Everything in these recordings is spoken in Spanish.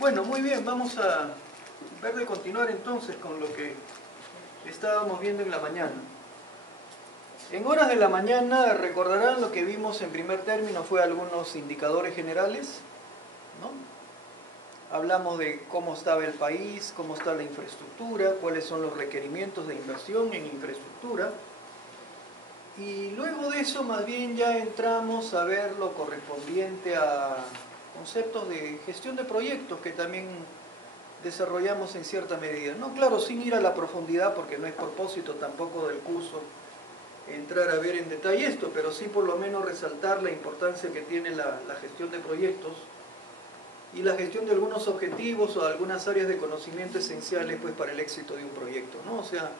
Bueno, muy bien, vamos a ver de continuar entonces con lo que estábamos viendo en la mañana. En horas de la mañana, recordarán lo que vimos en primer término fue algunos indicadores generales, ¿no? Hablamos de cómo estaba el país, cómo está la infraestructura, cuáles son los requerimientos de inversión en infraestructura. Y luego de eso más bien ya entramos a ver lo correspondiente a conceptos de gestión de proyectos que también desarrollamos en cierta medida. No, claro, sin ir a la profundidad porque no es propósito tampoco del curso entrar a ver en detalle esto, pero sí por lo menos resaltar la importancia que tiene la gestión de proyectos y la gestión de algunos objetivos o de algunas áreas de conocimiento esenciales pues, para el éxito de un proyecto, ¿no? O sea,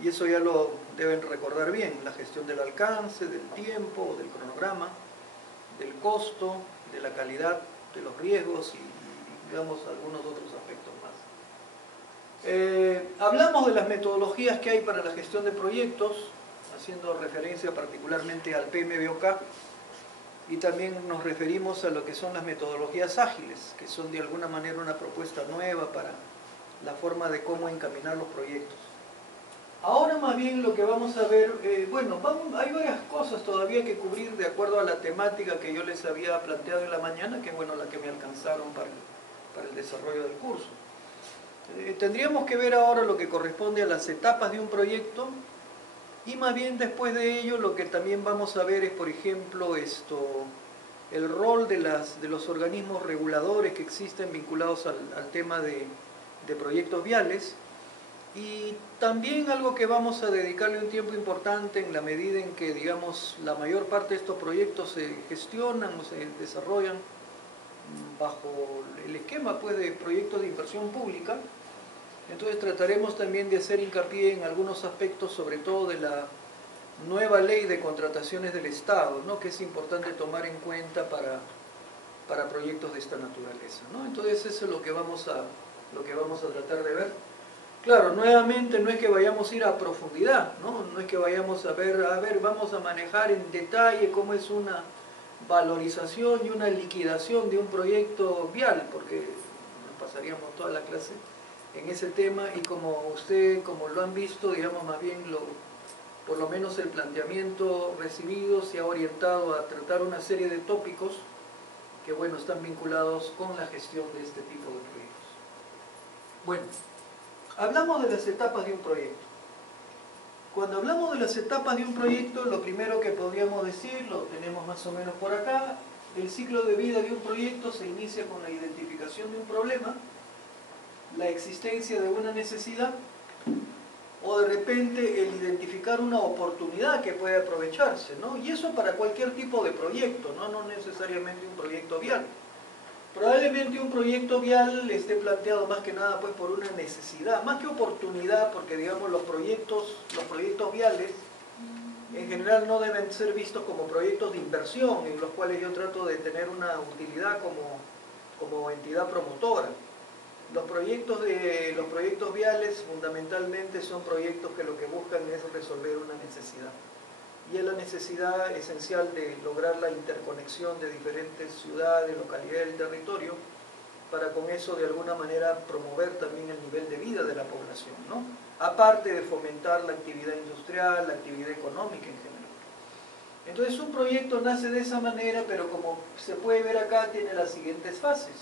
y eso ya lo deben recordar bien, la gestión del alcance, del tiempo, del cronograma, del costo, de la calidad, de los riesgos y digamos algunos otros aspectos más. Hablamos de las metodologías que hay para la gestión de proyectos, haciendo referencia particularmente al PMBOK, y también nos referimos a lo que son las metodologías ágiles, que son de alguna manera una propuesta nueva para la forma de cómo encaminar los proyectos. Ahora más bien lo que vamos a ver, bueno, hay varias cosas todavía que cubrir de acuerdo a la temática que yo les había planteado en la mañana, que es bueno, la que me alcanzaron para el desarrollo del curso. Tendríamos que ver ahora lo que corresponde a las etapas de un proyecto y más bien después de ello lo que también vamos a ver es, por ejemplo, el rol de los organismos reguladores que existen vinculados al tema de proyectos viales. Y también algo que vamos a dedicarle un tiempo importante en la medida en que, digamos, la mayor parte de estos proyectos se gestionan o se desarrollan bajo el esquema pues, de proyectos de inversión pública. Entonces trataremos también de hacer hincapié en algunos aspectos, sobre todo de la nueva ley de contrataciones del Estado, ¿no? Que es importante tomar en cuenta para proyectos de esta naturaleza, ¿no? Entonces eso es lo que vamos a tratar de ver. Claro, nuevamente no es que vayamos a ir a profundidad, ¿no? No es que vayamos a ver, vamos a manejar en detalle cómo es una valorización y una liquidación de un proyecto vial, porque nos pasaríamos toda la clase en ese tema y como lo han visto, digamos más bien por lo menos el planteamiento recibido se ha orientado a tratar una serie de tópicos que bueno, están vinculados con la gestión de este tipo de proyectos. Bueno. Hablamos de las etapas de un proyecto. Cuando hablamos de las etapas de un proyecto, lo primero que podríamos decir, lo tenemos más o menos por acá, el ciclo de vida de un proyecto se inicia con la identificación de un problema, la existencia de una necesidad, o de repente el identificar una oportunidad que puede aprovecharse, ¿no? Y eso para cualquier tipo de proyecto, no necesariamente un proyecto vial. Probablemente un proyecto vial esté planteado más que nada pues, por una necesidad, más que oportunidad, porque digamos los proyectos viales en general no deben ser vistos como proyectos de inversión, en los cuales yo trato de tener una utilidad como entidad promotora. Los proyectos viales fundamentalmente son proyectos que lo que buscan es resolver una necesidad. Y es la necesidad esencial de lograr la interconexión de diferentes ciudades, localidades del territorio, para con eso de alguna manera promover también el nivel de vida de la población, ¿no? Aparte de fomentar la actividad industrial, la actividad económica en general. Entonces un proyecto nace de esa manera, pero como se puede ver acá, tiene las siguientes fases.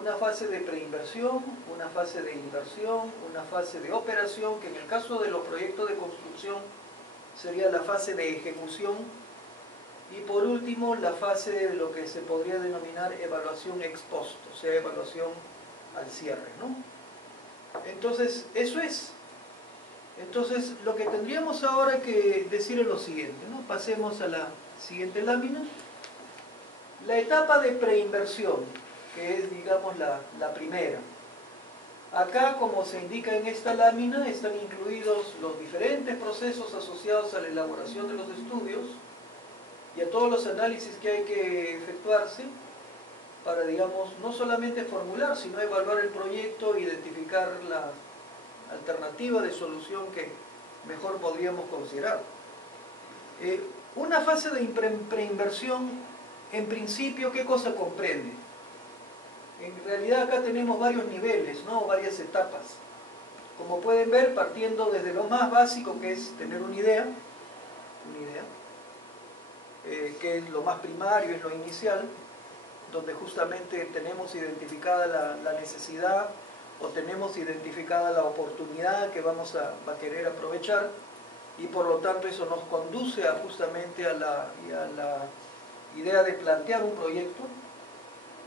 Una fase de preinversión, una fase de inversión, una fase de operación, que en el caso de los proyectos de construcción, sería la fase de ejecución y por último la fase de lo que se podría denominar evaluación ex post, o sea, evaluación al cierre, ¿no? Entonces, eso es. Entonces, lo que tendríamos ahora que decir es lo siguiente, ¿no? Pasemos a la siguiente lámina. La etapa de preinversión, que es, digamos, la primera. Acá, como se indica en esta lámina, están incluidos los diferentes procesos asociados a la elaboración de los estudios y a todos los análisis que hay que efectuarse para, digamos, no solamente formular, sino evaluar el proyecto e identificar la alternativa de solución que mejor podríamos considerar. Una fase de preinversión, en principio, ¿qué cosa comprende? En realidad acá tenemos varios niveles, ¿no? Varias etapas. Como pueden ver, partiendo desde lo más básico, que es tener una idea, que es lo más primario, es lo inicial, donde justamente tenemos identificada la necesidad o tenemos identificada la oportunidad que vamos a querer aprovechar, y por lo tanto eso nos conduce justamente a la idea de plantear un proyecto,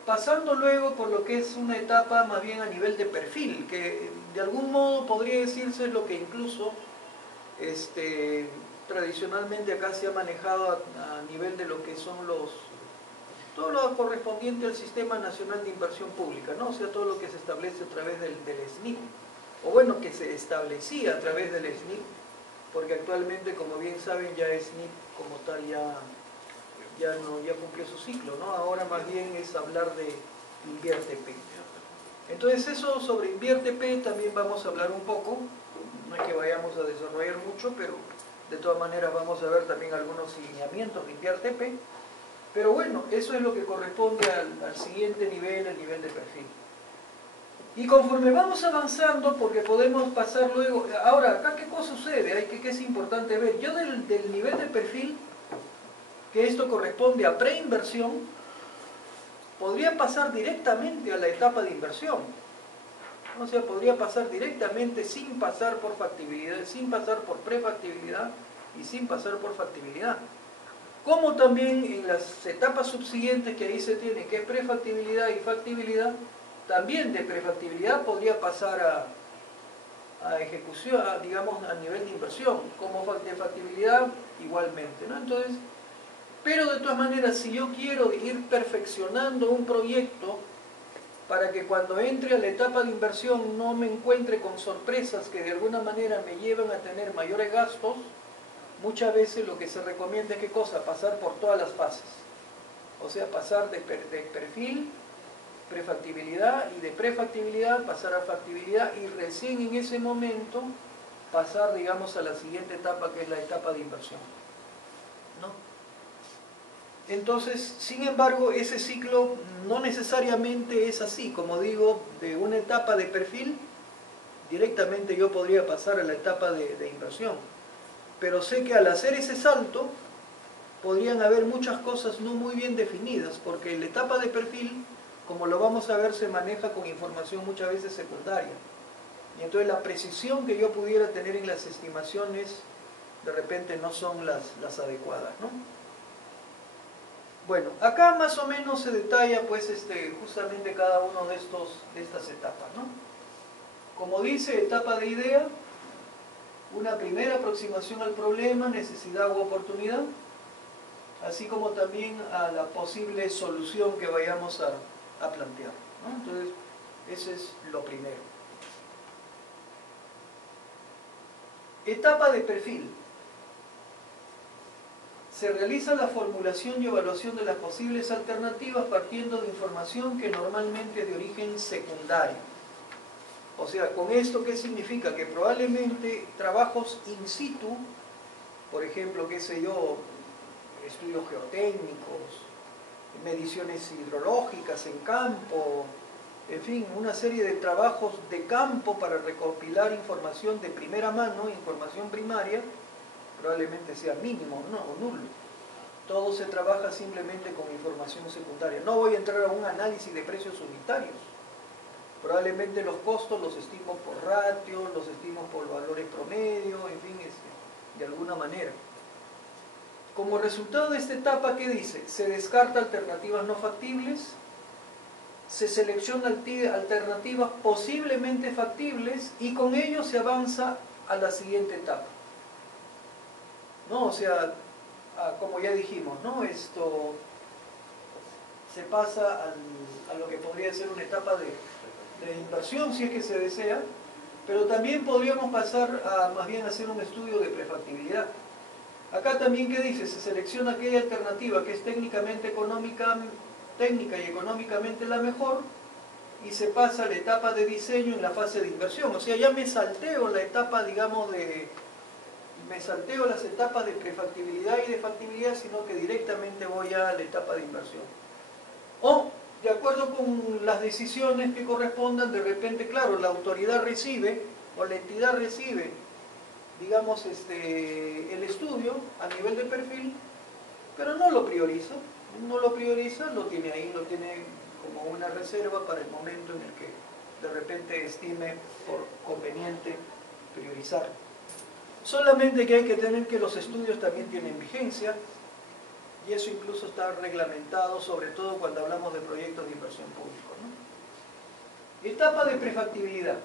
pasando luego por lo que es una etapa más bien a nivel de perfil, que de algún modo podría decirse lo que incluso tradicionalmente acá se ha manejado a nivel de lo que son todo lo correspondiente al Sistema Nacional de Inversión Pública, ¿no? O sea, todo lo que se establece a través del SNIP, o bueno, que se establecía a través del SNIP, porque actualmente, como bien saben, ya SNIP como tal ya cumplió su ciclo, ¿no? Ahora más bien es hablar de InviérteP. Entonces eso sobre InviérteP también vamos a hablar un poco, no es que vayamos a desarrollar mucho, pero de todas maneras vamos a ver también algunos lineamientos de InviérteP. Pero bueno, eso es lo que corresponde al siguiente nivel, el nivel de perfil. Y conforme vamos avanzando, porque podemos pasar luego... Ahora, acá ¿qué cosa sucede? ¿Qué es importante ver? Yo del nivel de perfil, que esto corresponde a preinversión, podría pasar directamente a la etapa de inversión. O sea, podría pasar directamente sin pasar por factibilidad, sin pasar por prefactibilidad y sin pasar por factibilidad. Como también en las etapas subsiguientes que ahí se tiene, que es prefactibilidad y factibilidad, también de prefactibilidad podría pasar a ejecución, digamos, a nivel de inversión, como de factibilidad igualmente, ¿no? Entonces, pero de todas maneras, si yo quiero ir perfeccionando un proyecto para que cuando entre a la etapa de inversión no me encuentre con sorpresas que de alguna manera me llevan a tener mayores gastos, muchas veces lo que se recomienda es ¿qué cosa? Pasar por todas las fases. O sea, pasar de perfil, prefactibilidad, y de prefactibilidad pasar a factibilidad, y recién en ese momento pasar, digamos, a la siguiente etapa, que es la etapa de inversión, ¿no? Entonces, sin embargo, ese ciclo no necesariamente es así. Como digo, de una etapa de perfil, directamente yo podría pasar a la etapa de inversión. Pero sé que al hacer ese salto, podrían haber muchas cosas no muy bien definidas, porque la etapa de perfil, como lo vamos a ver, se maneja con información muchas veces secundaria. Y entonces la precisión que yo pudiera tener en las estimaciones, de repente no son las adecuadas, ¿no? Bueno, acá más o menos se detalla pues justamente cada uno de estas etapas, ¿no? Como dice, etapa de idea, una primera aproximación al problema, necesidad u oportunidad, así como también a la posible solución que vayamos a plantear, ¿no? Entonces, ese es lo primero. Etapa de perfil. Se realiza la formulación y evaluación de las posibles alternativas partiendo de información que normalmente es de origen secundario. O sea, ¿con esto qué significa? Que probablemente trabajos in situ, por ejemplo, qué sé yo, estudios geotécnicos, mediciones hidrológicas en campo, en fin, una serie de trabajos de campo para recopilar información de primera mano, información primaria, probablemente sea mínimo, ¿no? O nulo. Todo se trabaja simplemente con información secundaria. No voy a entrar a un análisis de precios unitarios. Probablemente los costos los estimo por ratio, los estimo por valores promedio, en fin, de alguna manera. Como resultado de esta etapa, ¿qué dice? Se descarta alternativas no factibles, se selecciona alternativas posiblemente factibles y con ello se avanza a la siguiente etapa, ¿no? O sea, como ya dijimos, ¿no? Esto se pasa a lo que podría ser una etapa de inversión, si es que se desea, pero también podríamos pasar a más bien hacer un estudio de prefactibilidad. Acá también, ¿qué dice? Se selecciona aquella alternativa que es técnica y económicamente la mejor, y se pasa a la etapa de diseño en la fase de inversión. O sea, ya me salteo la etapa, digamos, me salteo las etapas de prefactibilidad y de factibilidad, sino que directamente voy a la etapa de inversión. O de acuerdo con las decisiones que correspondan, de repente, claro, la autoridad recibe, o la entidad recibe, digamos, el estudio a nivel de perfil, pero no lo prioriza, lo tiene ahí, lo tiene como una reserva para el momento en el que de repente estime por conveniente priorizar. Solamente que hay que tener que los estudios también tienen vigencia, y eso incluso está reglamentado, sobre todo cuando hablamos de proyectos de inversión pública, ¿no? Etapa de prefactibilidad.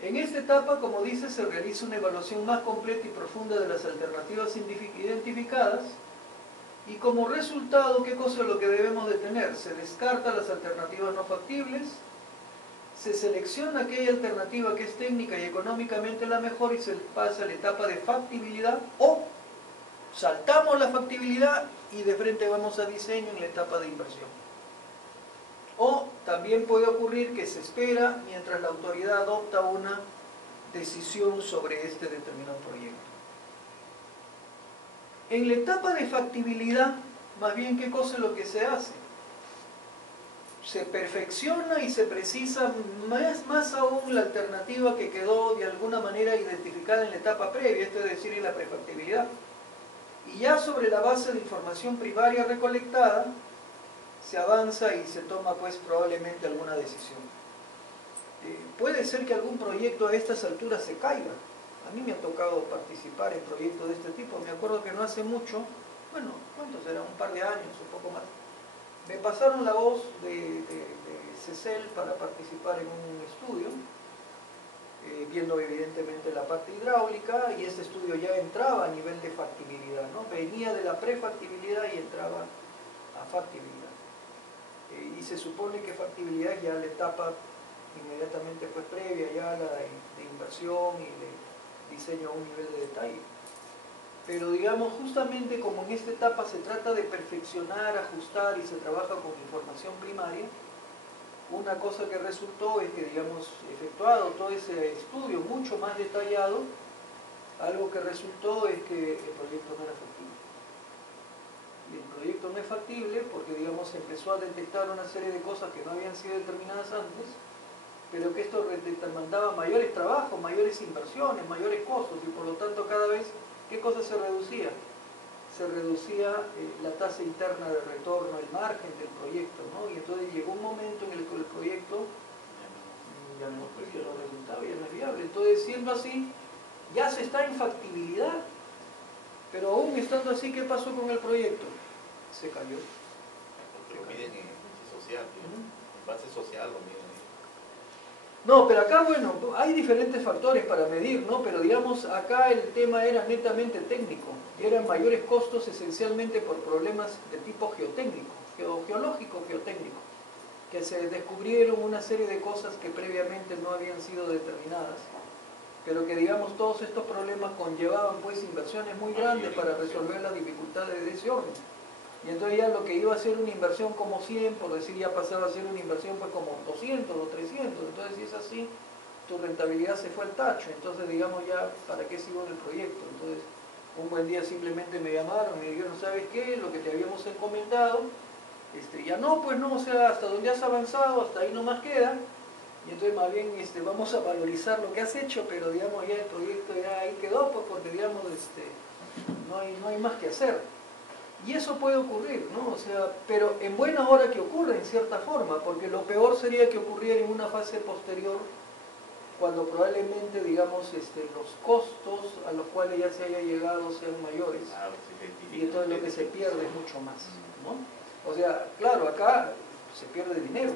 En esta etapa, como dice, se realiza una evaluación más completa y profunda de las alternativas identificadas, y como resultado, ¿qué cosa es lo que debemos de tener? Se descarta las alternativas no factibles, se selecciona aquella alternativa que es técnica y económicamente la mejor y se pasa a la etapa de factibilidad, o saltamos la factibilidad y de frente vamos a diseño en la etapa de inversión. O también puede ocurrir que se espera mientras la autoridad adopta una decisión sobre este determinado proyecto. En la etapa de factibilidad, más bien, ¿qué cosa es lo que se hace? Se perfecciona y se precisa más aún la alternativa que quedó de alguna manera identificada en la etapa previa, esto es decir, en la prefactibilidad. Y ya sobre la base de información primaria recolectada, se avanza y se toma pues probablemente alguna decisión. Puede ser que algún proyecto a estas alturas se caiga. A mí me ha tocado participar en proyectos de este tipo. Me acuerdo que no hace mucho, bueno, ¿cuántos eran? Un par de años, un poco más. Me pasaron la voz de CECEL para participar en un estudio, viendo evidentemente la parte hidráulica, y este estudio ya entraba a nivel de factibilidad, ¿no? Venía de la prefactibilidad y entraba a factibilidad. Y se supone que factibilidad ya la etapa inmediatamente fue previa ya a la de inversión y de diseño a un nivel de detalle. Pero digamos, justamente como en esta etapa se trata de perfeccionar, ajustar y se trabaja con información primaria, una cosa que resultó es que, digamos, efectuado todo ese estudio mucho más detallado, algo que resultó es que el proyecto no era factible. Y el proyecto no es factible porque, digamos, se empezó a detectar una serie de cosas que no habían sido determinadas antes, pero que esto demandaba mayores trabajos, mayores inversiones, mayores costos, y por lo tanto cada vez, ¿qué cosa se reducía? Se reducía la tasa interna de retorno, el margen del proyecto, ¿no? Y entonces llegó un momento en el que el proyecto ya no resultaba, ya no es viable. Entonces, siendo así, ya se está en factibilidad, pero aún estando así, ¿qué pasó con el proyecto? Se cayó. Porque lo miden en social, en base social lo miden. No, pero acá, bueno, hay diferentes factores para medir, ¿no? Pero digamos, acá el tema era netamente técnico, y eran mayores costos esencialmente por problemas de tipo geotécnico, geológico, geotécnico, que se descubrieron una serie de cosas que previamente no habían sido determinadas, pero que, digamos, todos estos problemas conllevaban pues inversiones muy grandes para resolver las dificultades de ese orden. Y entonces ya lo que iba a ser una inversión como 100, por decir, ya pasaba a ser una inversión pues como 200 o 300. Entonces, si es así, tu rentabilidad se fue al tacho. Entonces, digamos, ya, ¿para qué sigo en el proyecto? Entonces, un buen día simplemente me llamaron y me dijeron, ¿sabes qué? Lo que te habíamos encomendado, ya no, pues no, o sea, hasta donde has avanzado, hasta ahí nomás queda. Y entonces, más bien, vamos a valorizar lo que has hecho, pero, digamos, ya el proyecto ya ahí quedó, pues porque, digamos, no hay más que hacer. Y eso puede ocurrir, ¿no? O sea, pero en buena hora que ocurre, en cierta forma, porque lo peor sería que ocurriera en una fase posterior, cuando probablemente, digamos, los costos a los cuales ya se haya llegado sean mayores, y entonces lo que se pierde es mucho más, ¿no? O sea, claro, acá se pierde dinero,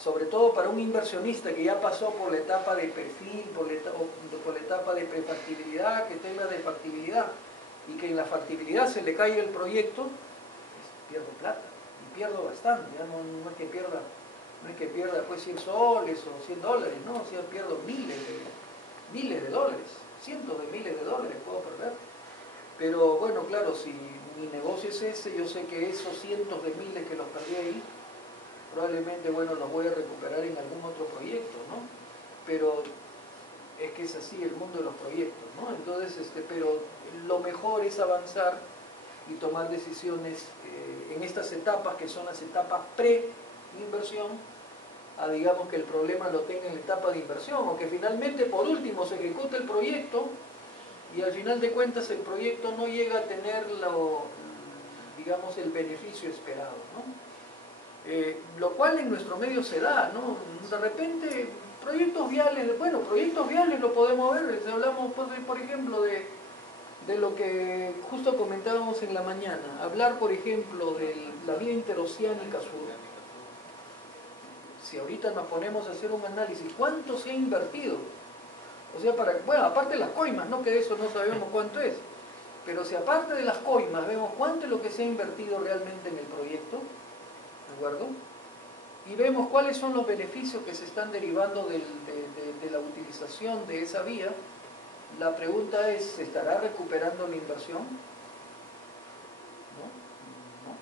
sobre todo para un inversionista que ya pasó por la etapa de perfil, por la etapa de prefactibilidad, que tenga de factibilidad, y que en la factibilidad se le cae el proyecto, pierdo plata, y pierdo bastante, ya no es que pierda pues 100 soles o 100 dólares, no, o sea, pierdo miles de dólares, cientos de miles de dólares puedo perder. Pero bueno, claro, si mi negocio es ese, yo sé que esos cientos de miles que los perdí ahí, probablemente, bueno, los voy a recuperar en algún otro proyecto, ¿no? Pero es que es así el mundo de los proyectos, ¿no? Entonces, pero lo mejor es avanzar y tomar decisiones en estas etapas que son las etapas pre-inversión, a digamos que el problema lo tenga en la etapa de inversión, o que finalmente por último se ejecute el proyecto y al final de cuentas el proyecto no llega a tener digamos, el beneficio esperado, ¿no? Lo cual en nuestro medio se da, ¿no? De repente proyectos viales, bueno, proyectos viales lo podemos ver, si hablamos por ejemplo de lo que justo comentábamos en la mañana, hablar por ejemplo de la vía interoceánica sur. Si ahorita nos ponemos a hacer un análisis, ¿cuánto se ha invertido? O sea, bueno, aparte de las coimas, ¿no? Que de eso no sabemos cuánto es, pero si aparte de las coimas vemos cuánto es lo que se ha invertido realmente en el proyecto, ¿de acuerdo? Y vemos cuáles son los beneficios que se están derivando de la utilización de esa vía, la pregunta es, ¿se estará recuperando la inversión? ¿No? ¿No?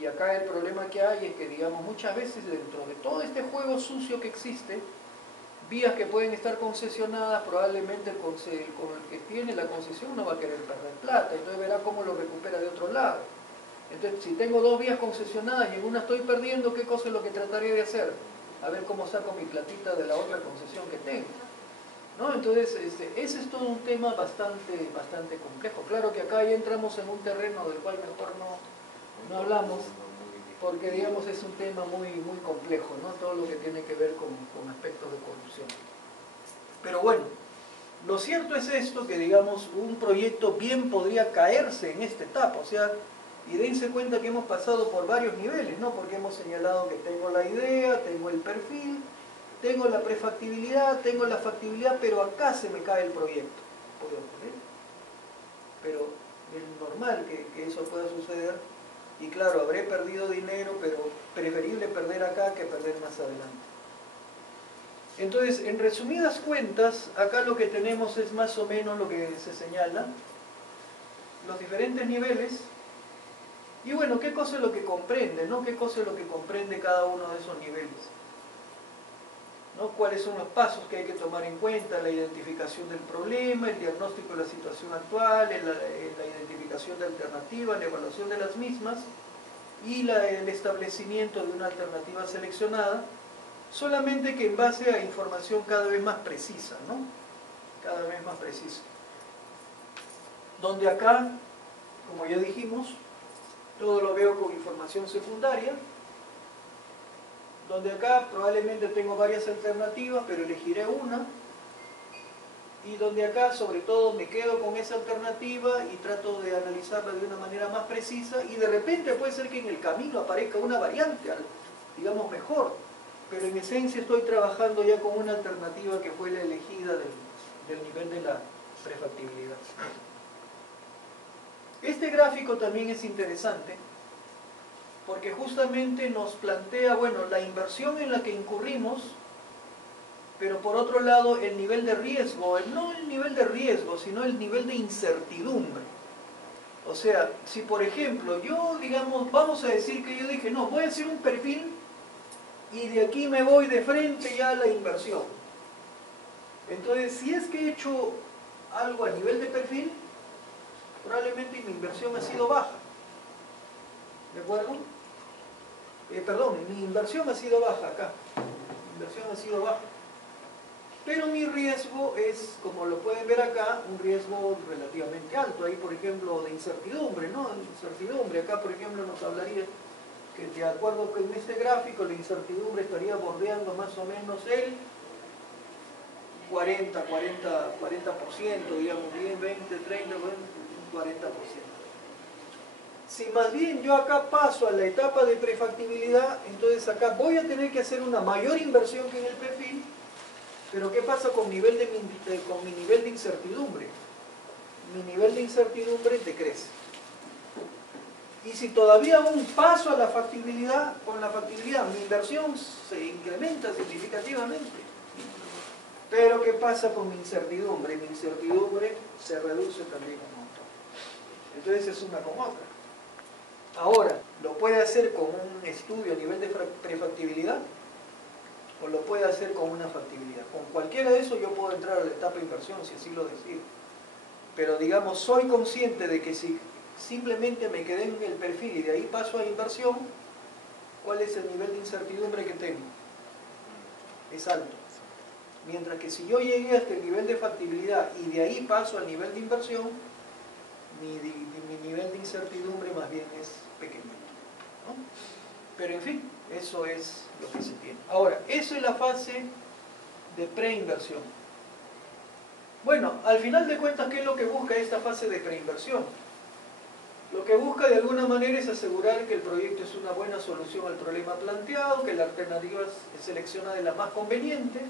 Y acá el problema que hay es que, digamos, muchas veces dentro de todo este juego sucio que existe, vías que pueden estar concesionadas, probablemente el que tiene la concesión no va a querer perder plata, entonces verá cómo lo recupera de otro lado. Entonces, si tengo dos vías concesionadas y en una estoy perdiendo, ¿qué cosa es lo que trataré de hacer? A ver cómo saco mi platita de la otra concesión que tengo, ¿no? Entonces, ese es todo un tema bastante complejo. Claro que acá ya entramos en un terreno del cual mejor no hablamos, porque digamos es un tema muy complejo, ¿no? Todo lo que tiene que ver con aspectos de corrupción. Pero bueno, lo cierto es esto, que digamos un proyecto bien podría caerse en esta etapa, o sea, y dense cuenta que hemos pasado por varios niveles, ¿no? Porque hemos señalado que tengo la idea, tengo el perfil, tengo la prefactibilidad, tengo la factibilidad, pero acá se me cae el proyecto. Pero es normal que eso pueda suceder. Y claro, habré perdido dinero, pero preferible perder acá que perder más adelante. Entonces, en resumidas cuentas, acá lo que tenemos es más o menos lo que se señala, los diferentes niveles, y bueno, ¿qué cosa es lo que comprende, ¿no? ¿Qué cosa es lo que comprende cada uno de esos niveles? ¿No? ¿Cuáles son los pasos que hay que tomar en cuenta? La identificación del problema, el diagnóstico de la situación actual, la identificación de alternativas, la evaluación de las mismas y el establecimiento de una alternativa seleccionada, solamente que en base a información cada vez más precisa, ¿no? Cada vez más precisa. Donde acá, como ya dijimos, todo lo veo con información secundaria, donde acá probablemente tengo varias alternativas, pero elegiré una, y donde acá sobre todo me quedo con esa alternativa y trato de analizarla de una manera más precisa, y de repente puede ser que en el camino aparezca una variante, digamos mejor, pero en esencia estoy trabajando ya con una alternativa que fue la elegida del nivel de la prefactibilidad. Este gráfico también es interesante, porque justamente nos plantea, bueno, la inversión en la que incurrimos, pero por otro lado el nivel de riesgo, no el nivel de riesgo, sino el nivel de incertidumbre. O sea, si por ejemplo yo, digamos, vamos a decir que yo dije, no, voy a hacer un perfil y de aquí me voy de frente ya a la inversión. Entonces, si es que he hecho algo a nivel de perfil, probablemente mi inversión ha sido baja. ¿De acuerdo? Perdón, mi inversión ha sido baja acá. Mi inversión ha sido baja. Pero mi riesgo es, como lo pueden ver acá, un riesgo relativamente alto. Ahí, por ejemplo, de incertidumbre, ¿no? Incertidumbre. Acá, por ejemplo, nos hablaría que, de acuerdo con este gráfico, la incertidumbre estaría bordeando más o menos el 40%, digamos, 10, 20, 30, 40%. Si más bien yo acá paso a la etapa de prefactibilidad, entonces acá voy a tener que hacer una mayor inversión que en el perfil, pero ¿qué pasa con mi nivel de incertidumbre? Mi nivel de incertidumbre decrece. Y si todavía aún paso a la factibilidad, con la factibilidad mi inversión se incrementa significativamente. Pero ¿qué pasa con mi incertidumbre? Mi incertidumbre se reduce también un montón. Entonces es una con otra. Ahora, ¿lo puede hacer con un estudio a nivel de prefactibilidad? ¿O lo puede hacer con una factibilidad? Con cualquiera de esos yo puedo entrar a la etapa de inversión, si así lo decido. Pero digamos, soy consciente de que si simplemente me quedé en el perfil y de ahí paso a inversión, ¿cuál es el nivel de incertidumbre que tengo? Es alto. Mientras que si yo llegué hasta el nivel de factibilidad y de ahí paso al nivel de inversión, mi nivel de incertidumbre más bien es pequeño, ¿no? Pero en fin, eso es lo que se tiene. Ahora, eso es la fase de preinversión. Bueno, al final de cuentas, ¿qué es lo que busca esta fase de preinversión? Lo que busca de alguna manera es asegurar que el proyecto es una buena solución al problema planteado, que la alternativa es seleccionada de la más conveniente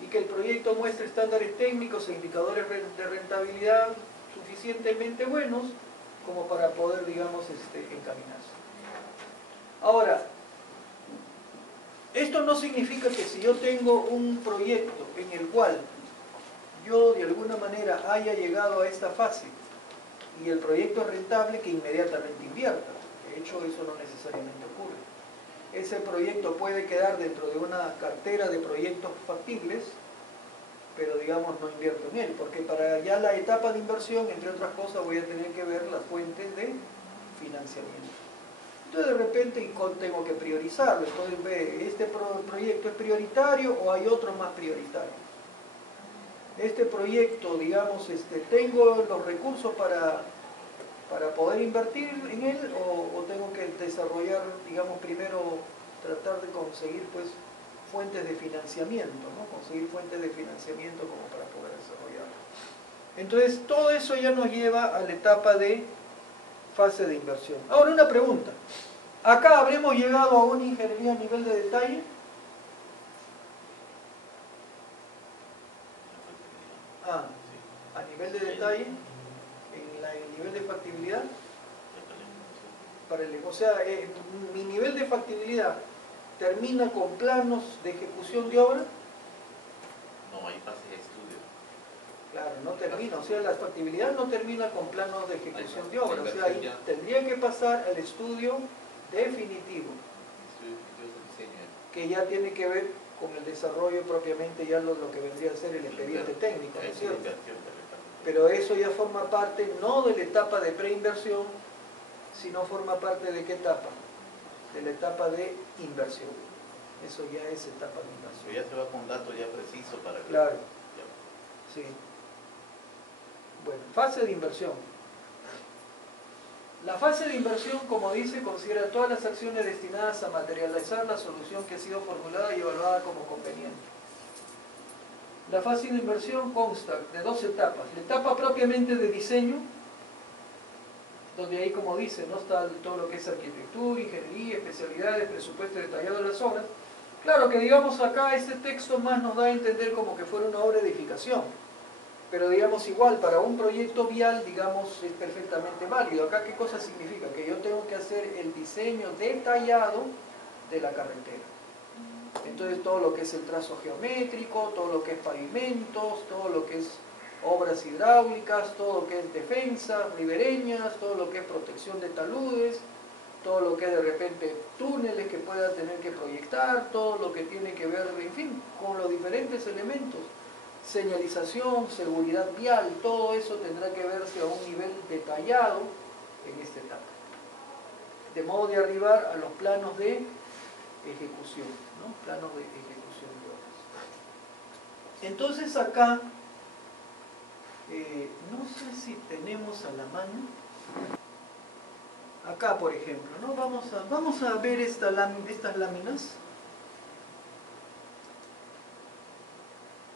y que el proyecto muestre estándares técnicos e indicadores de rentabilidad suficientemente buenos como para poder, digamos, encaminarse. Ahora, esto no significa que si yo tengo un proyecto en el cual yo de alguna manera haya llegado a esta fase y el proyecto es rentable, que inmediatamente invierta. De hecho, eso no necesariamente ocurre. Ese proyecto puede quedar dentro de una cartera de proyectos factibles, pero digamos no invierto en él, porque para ya la etapa de inversión, entre otras cosas, voy a tener que ver las fuentes de financiamiento. Entonces de repente tengo que priorizarlo, entonces ve, ¿este proyecto es prioritario o hay otro más prioritario? Este proyecto, digamos, ¿tengo los recursos para poder invertir en él o tengo que desarrollar, digamos, primero tratar de conseguir pues fuentes de financiamiento, ¿no? Conseguir fuentes de financiamiento como para poder desarrollarlo. Entonces todo eso ya nos lleva a la etapa de fase de inversión. Ahora una pregunta, ¿acá habremos llegado a una ingeniería a nivel de detalle? A nivel de detalle, en el nivel de factibilidad, o sea, mi nivel de factibilidad termina con planos de ejecución de obra. No, hay fase de estudio. Claro, no termina, o sea, la factibilidad no termina con planos de ejecución de obra, o sea, ahí tendría que pasar al estudio definitivo, que ya tiene que ver con el desarrollo propiamente, ya lo que vendría a ser el expediente técnico, ¿no es cierto? Pero eso ya forma parte no de la etapa de preinversión, sino forma parte de ¿qué etapa? De la etapa de inversión. Eso ya es etapa de inversión. Pero ya se va con datos ya precisos para que... Claro. Sí. Bueno, fase de inversión. La fase de inversión, como dice, considera todas las acciones destinadas a materializar la solución que ha sido formulada y evaluada como conveniente. La fase de inversión consta de dos etapas. La etapa propiamente de diseño, donde ahí, como dice, no está todo lo que es arquitectura, ingeniería, especialidades, presupuesto detallado de las obras. Claro que, digamos, acá este texto más nos da a entender como que fuera una obra de edificación. Pero, digamos, igual, para un proyecto vial, digamos, es perfectamente válido. Acá, ¿qué cosa significa? Que yo tengo que hacer el diseño detallado de la carretera. Entonces, todo lo que es el trazo geométrico, todo lo que es pavimentos, todo lo que es obras hidráulicas, todo lo que es defensas ribereñas, todo lo que es protección de taludes, todo lo que es de repente túneles que pueda tener que proyectar, todo lo que tiene que ver, en fin, con los diferentes elementos, señalización, seguridad vial, todo eso tendrá que verse a un nivel detallado en esta etapa, de modo de arribar a los planos de ejecución, ¿no? Planos de ejecución de obras. Entonces acá, no sé si tenemos a la mano, acá por ejemplo, ¿no? Vamos a ver estas láminas,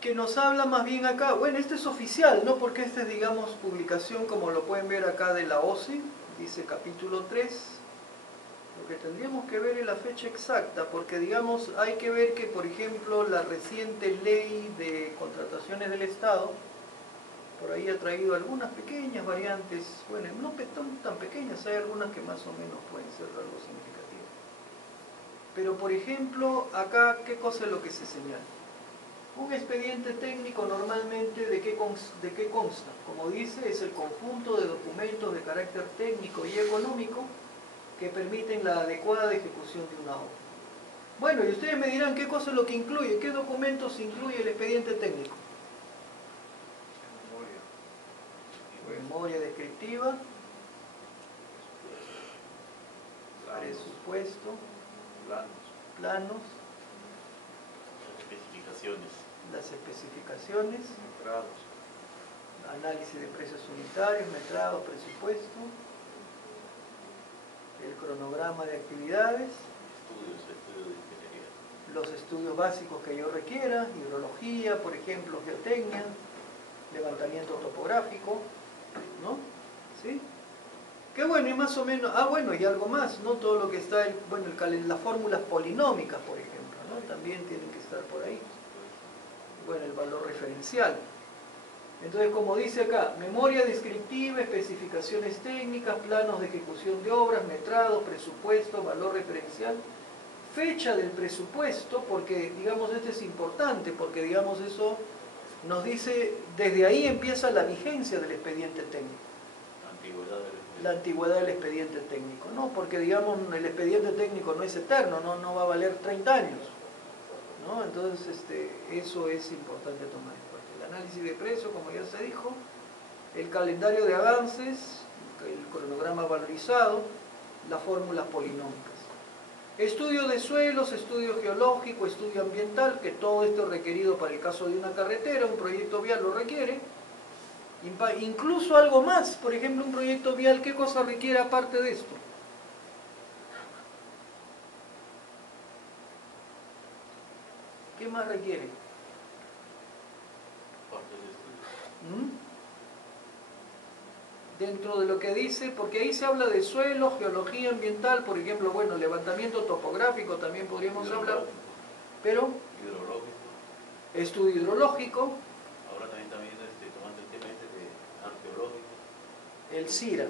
que nos habla más bien acá, bueno, este es oficial, ¿no? Porque esta es, digamos, publicación, como lo pueden ver acá, de la OCE, dice capítulo 3, lo que tendríamos que ver es la fecha exacta, porque, digamos, hay que ver que, por ejemplo, la reciente ley de contrataciones del Estado, por ahí ha traído algunas pequeñas variantes, bueno, no tan pequeñas, hay algunas que más o menos pueden ser algo significativas. Pero, por ejemplo, acá, ¿qué cosa es lo que se señala? Un expediente técnico normalmente ¿de qué consta? Como dice, es el conjunto de documentos de carácter técnico y económico que permiten la adecuada ejecución de una obra. Bueno, y ustedes me dirán qué cosa es lo que incluye, qué documentos incluye el expediente técnico. Memoria descriptiva, presupuesto, planos, las especificaciones, análisis de precios unitarios, metrados, presupuesto, el cronograma de actividades, los estudios básicos que yo requiera, hidrología, por ejemplo, geotecnia, levantamiento topográfico, ¿no? ¿Sí? Qué bueno, y más o menos, bueno, y algo más, ¿no? Todo lo que está, las fórmulas polinómicas, por ejemplo, ¿no? También tienen que estar por ahí. Bueno, el valor referencial. Entonces, como dice acá, memoria descriptiva, especificaciones técnicas, planos de ejecución de obras, metrados, presupuesto, valor referencial, fecha del presupuesto, porque, digamos, esto es importante, porque, digamos, eso nos dice, desde ahí empieza la vigencia del expediente técnico. La antigüedad del expediente técnico, ¿no? Porque, digamos, el expediente técnico no es eterno, no va a valer 30 años, ¿no? Entonces, eso es importante tomar en cuenta. El análisis de precio, como ya se dijo, el calendario de avances, el cronograma valorizado, las fórmulas polinómicas. Estudio de suelos, estudio geológico, estudio ambiental, que todo esto es requerido para el caso de una carretera, un proyecto vial lo requiere. Incluso algo más, por ejemplo, un proyecto vial, ¿qué cosa requiere aparte de esto? ¿Qué más requiere? Dentro de lo que dice, porque ahí se habla de suelo, geología ambiental, por ejemplo, bueno, levantamiento topográfico también podríamos hablar, pero estudio hidrológico. Ahora también tomando el tema de arqueológico. El SIRA.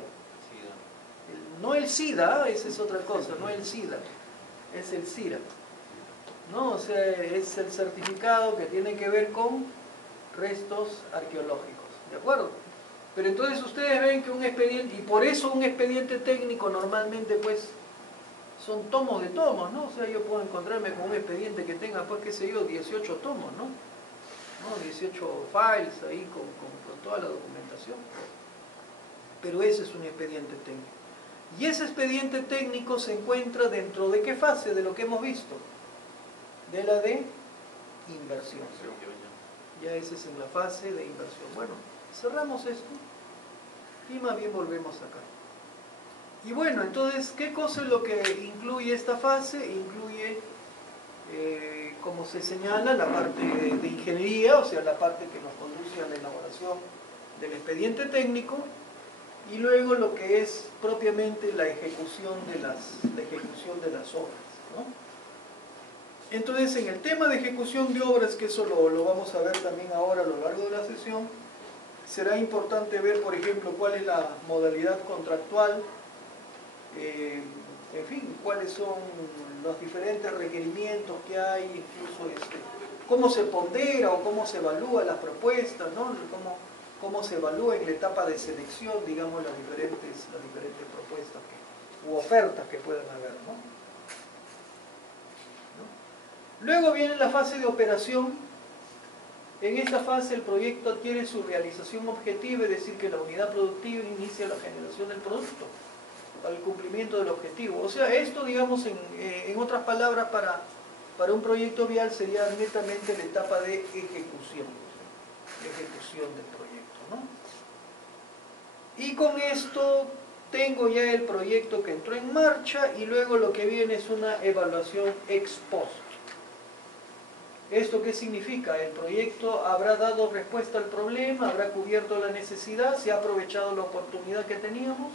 No el SIDA, esa es otra cosa, no el SIDA, es el SIRA. ¿No? O sea, es el certificado que tiene que ver con restos arqueológicos, ¿de acuerdo? Pero entonces ustedes ven que un expediente, y por eso un expediente técnico normalmente pues son tomos de tomos, ¿no? O sea, yo puedo encontrarme con un expediente que tenga pues, qué sé yo, 18 tomos, ¿no? 18 files ahí con toda la documentación. Pero ese es un expediente técnico. Y ese expediente técnico se encuentra dentro de qué fase de lo que hemos visto, de la de inversión. Ya ese es en la fase de inversión. Bueno, cerramos esto y más bien volvemos acá. Y bueno, entonces, ¿qué cosa es lo que incluye esta fase? Incluye, como se señala, la parte de ingeniería, o sea, la parte que nos conduce a la elaboración del expediente técnico, y luego lo que es propiamente la ejecución de las obras, ¿no? Entonces, en el tema de ejecución de obras, que eso lo vamos a ver también ahora a lo largo de la sesión, será importante ver, por ejemplo, cuál es la modalidad contractual, en fin, cuáles son los diferentes requerimientos que hay, incluso cómo se pondera o cómo se evalúa las propuestas, ¿no? Cómo se evalúa en la etapa de selección, digamos, las diferentes propuestas u ofertas que puedan haber, ¿no? Luego viene la fase de operación. En esta fase el proyecto adquiere su realización objetiva, es decir, que la unidad productiva inicia la generación del producto para el cumplimiento del objetivo. O sea, esto, digamos, en otras palabras, para un proyecto vial sería netamente la etapa de ejecución del proyecto, ¿no? Y con esto tengo ya el proyecto que entró en marcha y luego lo que viene es una evaluación ex post. ¿Esto qué significa? El proyecto habrá dado respuesta al problema, habrá cubierto la necesidad, se ha aprovechado la oportunidad que teníamos.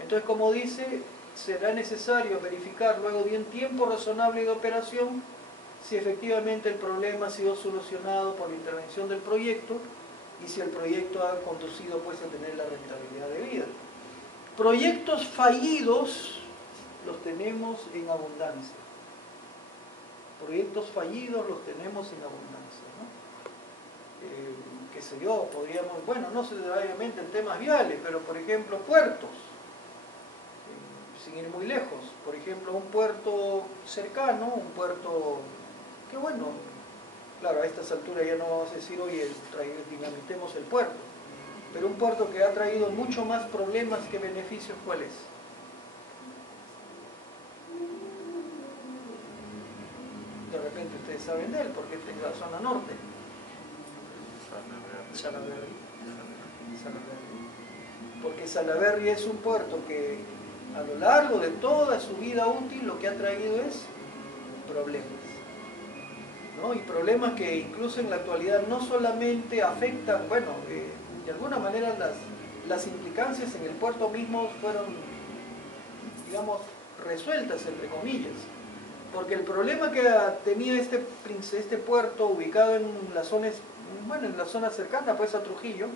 Entonces, como dice, será necesario verificar luego de un tiempo razonable de operación si efectivamente el problema ha sido solucionado por la intervención del proyecto y si el proyecto ha conducido pues a tener la rentabilidad debida. Proyectos fallidos los tenemos en abundancia. Proyectos fallidos los tenemos en abundancia, ¿no? Qué sé yo, podríamos, bueno, no necesariamente en temas viales, pero por ejemplo puertos, sin ir muy lejos, por ejemplo un puerto cercano, un puerto que bueno, claro, a estas alturas ya no vamos a decir, oye, dinamitemos el puerto, pero un puerto que ha traído mucho más problemas que beneficios, ¿cuál es? De repente ustedes saben de él, porque está en la zona norte. Salaberry. Porque Salaberry es un puerto que a lo largo de toda su vida útil lo que ha traído es problemas, ¿no? Y problemas que incluso en la actualidad no solamente afectan, bueno, de alguna manera las implicancias en el puerto mismo fueron, digamos, resueltas entre comillas, porque el problema que tenía este puerto ubicado en las zonas, bueno, en la zona cercana pues a Trujillo,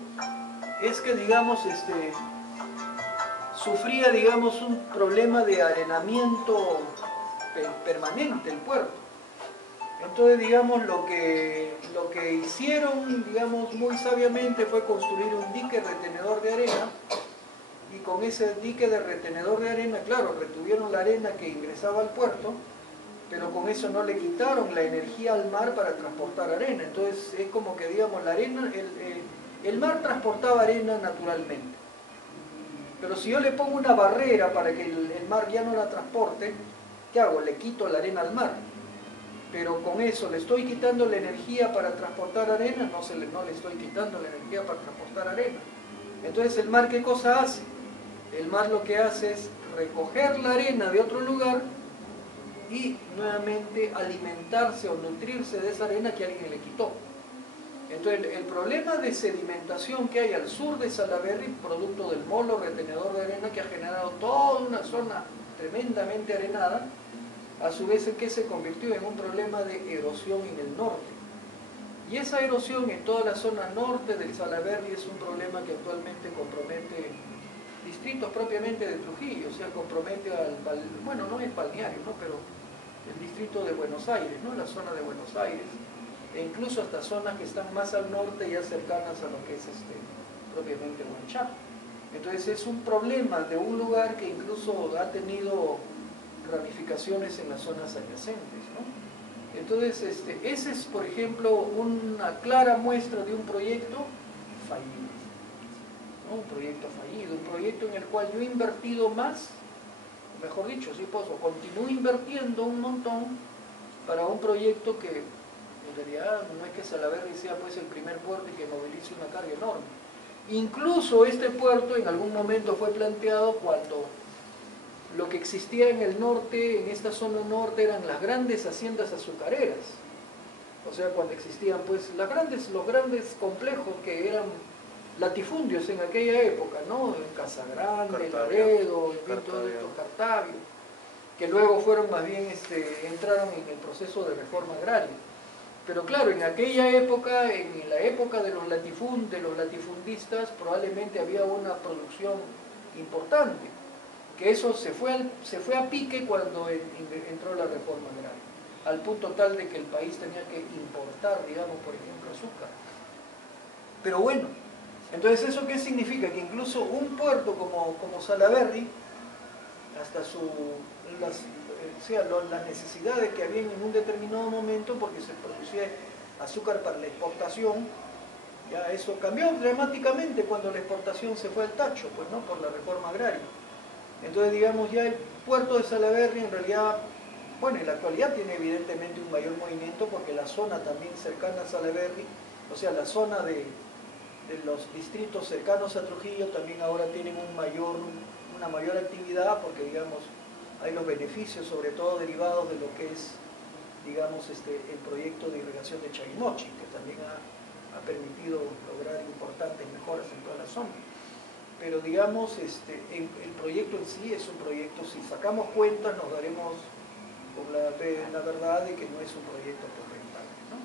es que digamos sufría, digamos, un problema de arenamiento permanente el puerto. Entonces, digamos, lo que hicieron, digamos, muy sabiamente fue construir un dique retenedor de arena, y con ese dique de retenedor de arena, claro, retuvieron la arena que ingresaba al puerto, pero con eso no le quitaron la energía al mar para transportar arena. Entonces es como que, digamos, la arena, el mar transportaba arena naturalmente. Pero si yo le pongo una barrera para que el mar ya no la transporte, ¿qué hago? Le quito la arena al mar. Pero con eso le estoy quitando la energía para transportar arena, no le estoy quitando la energía para transportar arena. Entonces el mar, ¿qué cosa hace? El mar lo que hace es recoger la arena de otro lugar y nuevamente alimentarse o nutrirse de esa arena que alguien le quitó. Entonces el problema de sedimentación que hay al sur de Salaberry, producto del molo retenedor de arena que ha generado toda una zona tremendamente arenada, a su vez en que se convirtió en un problema de erosión en el norte. Y esa erosión en toda la zona norte del Salaberry es un problema que actualmente compromete distritos propiamente de Trujillo, o sea, compromete bueno, no es balneario, ¿no? Pero el distrito de Buenos Aires, ¿no? La zona de Buenos Aires, e incluso hasta zonas que están más al norte, ya cercanas a lo que es propiamente Huanchaco. Entonces es un problema de un lugar que incluso ha tenido ramificaciones en las zonas adyacentes, ¿no? Entonces ese es, por ejemplo, una clara muestra de un proyecto fallido, ¿no? Un proyecto fallido, un proyecto en el cual yo he invertido más, mejor dicho, sí, pues, o continúo invirtiendo un montón para un proyecto que en realidad no es que Salaberry sea pues el primer puerto y que movilice una carga enorme. Incluso este puerto en algún momento fue planteado cuando lo que existía en el norte, en esta zona norte, eran las grandes haciendas azucareras. O sea, cuando existían pues los grandes complejos que eran latifundios en aquella época, ¿no? En Casagrande, Laredo, en fin, todo esto, Cartavio, que luego fueron más bien, entraron en el proceso de reforma agraria. Pero claro, en aquella época, en la época de los latifundistas, probablemente había una producción importante, que eso se fue a pique cuando entró la reforma agraria, al punto tal de que el país tenía que importar, digamos, por ejemplo, azúcar. Pero bueno, entonces ¿eso qué significa? Que incluso un puerto como Salaberry, hasta las necesidades que había en un determinado momento, porque se producía azúcar para la exportación, ya eso cambió dramáticamente cuando la exportación se fue al tacho, pues, ¿no? Por la reforma agraria. Entonces, digamos, ya el puerto de Salaberry en realidad, bueno, en la actualidad tiene evidentemente un mayor movimiento porque la zona también cercana a Salaberry, o sea, la zona de los distritos cercanos a Trujillo también ahora tienen una mayor actividad porque, digamos, hay los beneficios, sobre todo derivados de lo que es, digamos, el proyecto de irrigación de Chavimochi, que también ha permitido lograr importantes mejoras en toda la zona. Pero, digamos, el proyecto en sí es un proyecto, si sacamos cuentas, nos daremos con la verdad de que no es un proyecto rentable, ¿no?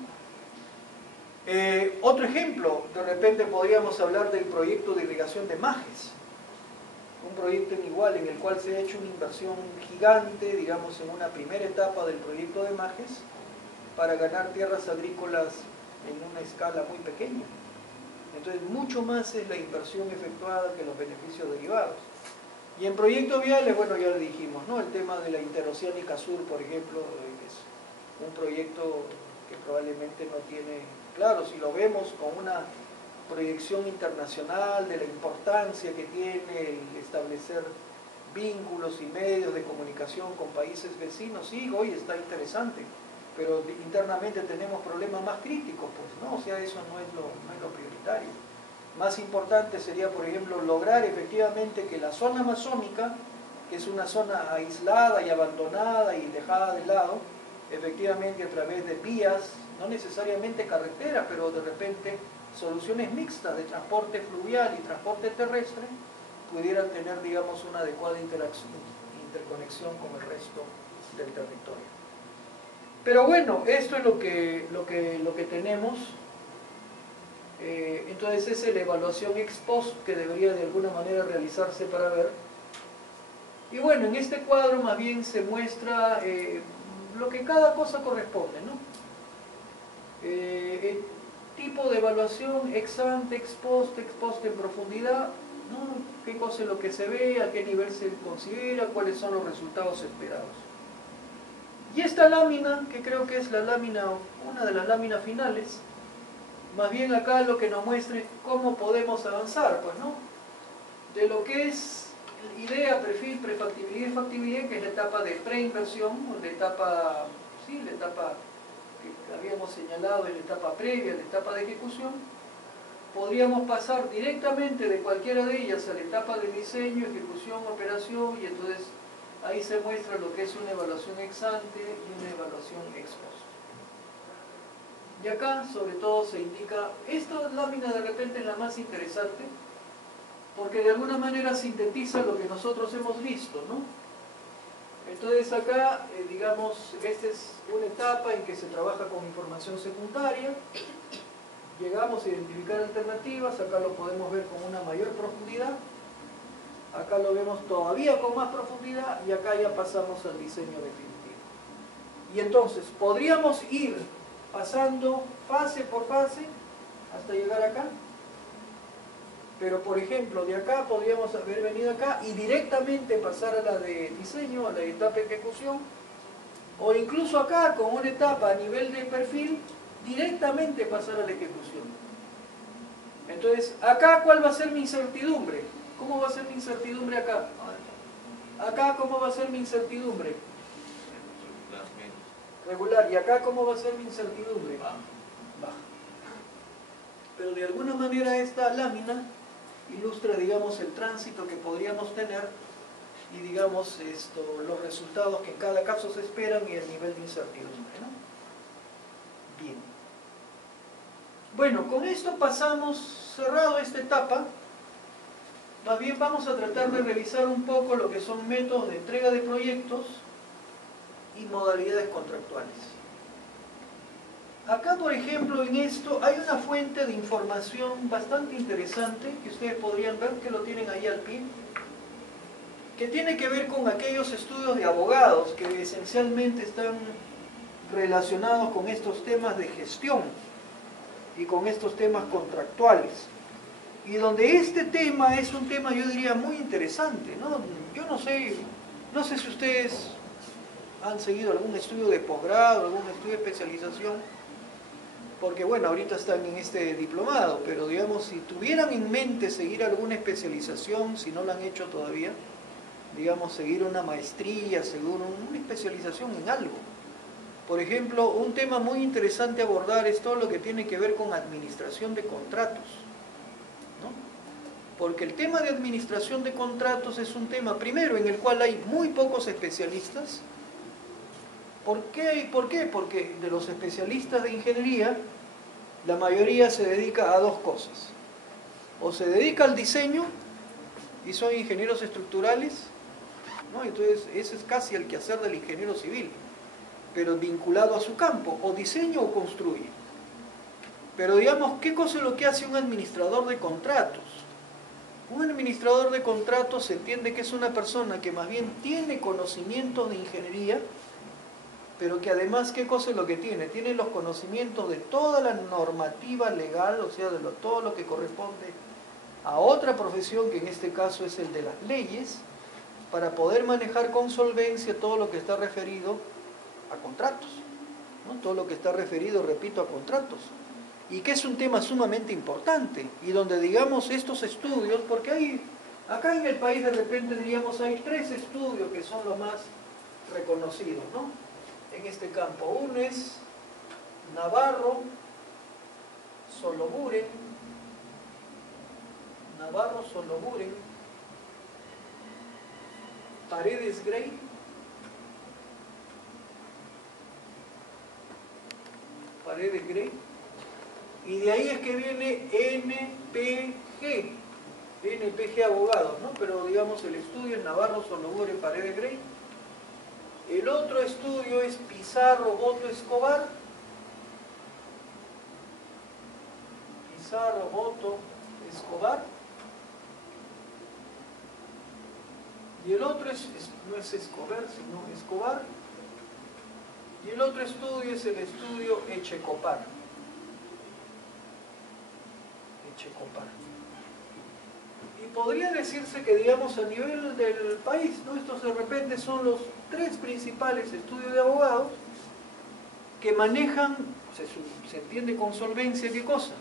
Otro ejemplo, de repente podríamos hablar del proyecto de irrigación de Majes. Un proyecto igual en el cual se ha hecho una inversión gigante, digamos, en una primera etapa del proyecto de Majes, para ganar tierras agrícolas en una escala muy pequeña. Entonces, mucho más es la inversión efectuada que los beneficios derivados. Y en proyectos viales, bueno, ya lo dijimos, ¿no? El tema de la Interoceánica Sur, por ejemplo, es un proyecto que probablemente no tiene, claro, si lo vemos con una proyección internacional de la importancia que tiene el establecer vínculos y medios de comunicación con países vecinos, sí, hoy está interesante, pero internamente tenemos problemas más críticos, pues, ¿no? O sea, eso no es lo prioritario. Más importante sería, por ejemplo, lograr efectivamente que la zona amazónica, que es una zona aislada y abandonada y dejada de lado, efectivamente a través de vías, no necesariamente carreteras, pero de repente soluciones mixtas de transporte fluvial y transporte terrestre, pudieran tener, digamos, una adecuada interconexión con el resto del territorio. Pero bueno, esto es lo que tenemos. Entonces esa es la evaluación ex post que debería de alguna manera realizarse para ver. Y bueno, en este cuadro más bien se muestra lo que cada cosa corresponde, ¿no? El tipo de evaluación ex ante, ex post en profundidad, ¿no? Qué cosa es lo que se ve, a qué nivel se considera, cuáles son los resultados esperados. Y esta lámina, que creo que es la lámina, una de las láminas finales, más bien acá lo que nos muestra es cómo podemos avanzar, pues, ¿no? De lo que es idea, perfil, prefactibilidad y factibilidad, que es la etapa de preinversión, o la etapa, sí, la etapa que habíamos señalado en la etapa previa, la etapa de ejecución. Podríamos pasar directamente de cualquiera de ellas a la etapa de diseño, ejecución, operación, y entonces ahí se muestra lo que es una evaluación ex ante y una evaluación ex post. Y acá, sobre todo, se indica, esta lámina de repente es la más interesante, porque de alguna manera sintetiza lo que nosotros hemos visto, ¿no? Entonces acá, digamos, esta es una etapa en que se trabaja con información secundaria, llegamos a identificar alternativas, acá lo podemos ver con una mayor profundidad, acá lo vemos todavía con más profundidad y acá ya pasamos al diseño definitivo. Y entonces, podríamos ir pasando fase por fase hasta llegar acá, pero por ejemplo, de acá podríamos haber venido acá y directamente pasar a la de diseño, a la etapa de ejecución, o incluso acá con una etapa a nivel de perfil, directamente pasar a la ejecución. Entonces, acá ¿cuál va a ser mi incertidumbre? ¿Cómo va a ser mi incertidumbre acá? Acá ¿cómo va a ser mi incertidumbre? Regular. ¿Y acá cómo va a ser mi incertidumbre? Baja. Pero de alguna manera esta lámina ilustra, digamos, el tránsito que podríamos tener y, digamos, los resultados que en cada caso se esperan y el nivel de incertidumbre, ¿no? Bien. Bueno, con esto pasamos, cerrado esta etapa, más bien vamos a tratar de revisar un poco lo que son métodos de entrega de proyectos y modalidades contractuales. Acá, por ejemplo, en esto hay una fuente de información bastante interesante que ustedes podrían ver, que lo tienen ahí al pie, que tiene que ver con aquellos estudios de abogados que esencialmente están relacionados con estos temas de gestión y con estos temas contractuales. Y donde este tema es un tema, yo diría, muy interesante, ¿no? Yo no sé si ustedes han seguido algún estudio de posgrado, algún estudio de especialización, porque bueno, ahorita están en este diplomado, pero digamos, si tuvieran en mente seguir alguna especialización, si no la han hecho todavía, digamos, seguir una maestría, seguro una especialización en algo. Por ejemplo, un tema muy interesante a abordar es todo lo que tiene que ver con administración de contratos, ¿no? Porque el tema de administración de contratos es un tema, primero, en el cual hay muy pocos especialistas. ¿Por qué? Porque de los especialistas de ingeniería, la mayoría se dedica a dos cosas. O se dedica al diseño, y son ingenieros estructurales, ¿no? Entonces ese es casi el quehacer del ingeniero civil, pero vinculado a su campo, o diseño o construye. Pero digamos, ¿qué cosa es lo que hace un administrador de contratos? Un administrador de contratos se entiende que es una persona que más bien tiene conocimientos de ingeniería, pero que además, ¿qué cosa es lo que tiene? Tiene los conocimientos de toda la normativa legal, o sea, de todo lo que corresponde a otra profesión, que en este caso es el de las leyes, para poder manejar con solvencia todo lo que está referido a contratos, ¿no? Todo lo que está referido, repito, a contratos. Y que es un tema sumamente importante, y donde, digamos, estos estudios, porque hay, acá en el país de repente, diríamos, hay 3 estudios que son los más reconocidos, ¿no? en este campo. Uno es Navarro Soloburen, Paredes Grey, y de ahí es que viene NPG Abogados, ¿no? Pero digamos el estudio es Navarro Soloburen, Paredes Grey. El otro estudio es Pizarro Boto Escobar, y el otro no es Escobar, sino Escobar, y el otro estudio es el estudio Echecopar. Y podría decirse que, digamos, a nivel del país, ¿no? Estos de repente son los tres principales estudios de abogados que manejan, se entiende con solvencia, ¿qué cosa?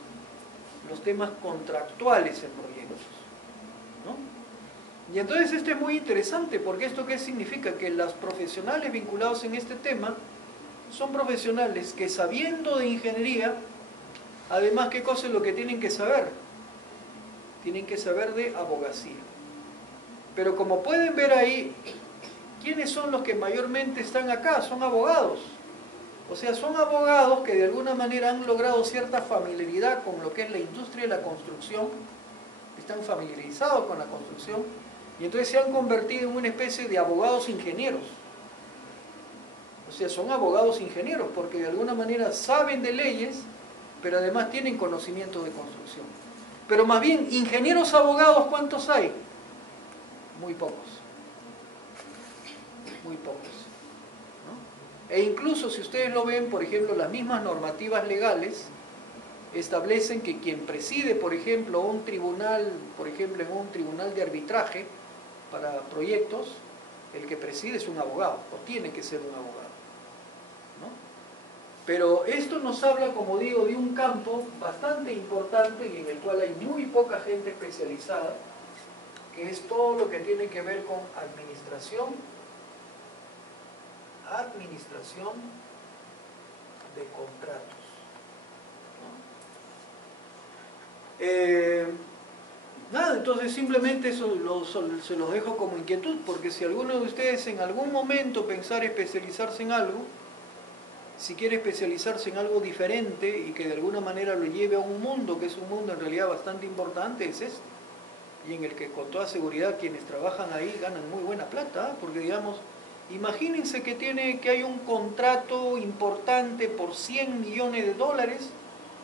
Los temas contractuales en proyectos, ¿no? Y entonces esto es muy interesante, porque ¿esto qué significa? Que los profesionales vinculados en este tema son profesionales que, sabiendo de ingeniería, además, ¿qué cosa es lo que tienen que saber? Tienen que saber de abogacía. Pero como pueden ver ahí, ¿quiénes son los que mayormente están acá? Son abogados. O sea, son abogados que de alguna manera han logrado cierta familiaridad con lo que es la industria de la construcción, están familiarizados con la construcción, y entonces se han convertido en una especie de abogados ingenieros. O sea, son abogados ingenieros porque de alguna manera saben de leyes, pero además tienen conocimiento de construcción. Pero más bien, ingenieros abogados, ¿cuántos hay? Muy pocos. Muy pocos. ¿No? E incluso si ustedes lo ven, por ejemplo, las mismas normativas legales establecen que quien preside, por ejemplo, un tribunal, por ejemplo, en un tribunal de arbitraje para proyectos, el que preside es un abogado, o tiene que ser un abogado, ¿no? Pero esto nos habla, como digo, de un campo bastante importante y en el cual hay muy poca gente especializada, que es todo lo que tiene que ver con administración de contratos, ¿no? Nada, entonces simplemente eso se los dejo como inquietud, porque si alguno de ustedes en algún momento pensara especializarse en algo, si quiere especializarse en algo diferente y que de alguna manera lo lleve a un mundo, que es un mundo en realidad bastante importante, es este, y en el que con toda seguridad quienes trabajan ahí ganan muy buena plata, porque digamos, imagínense que hay un contrato importante por 100 millones de dólares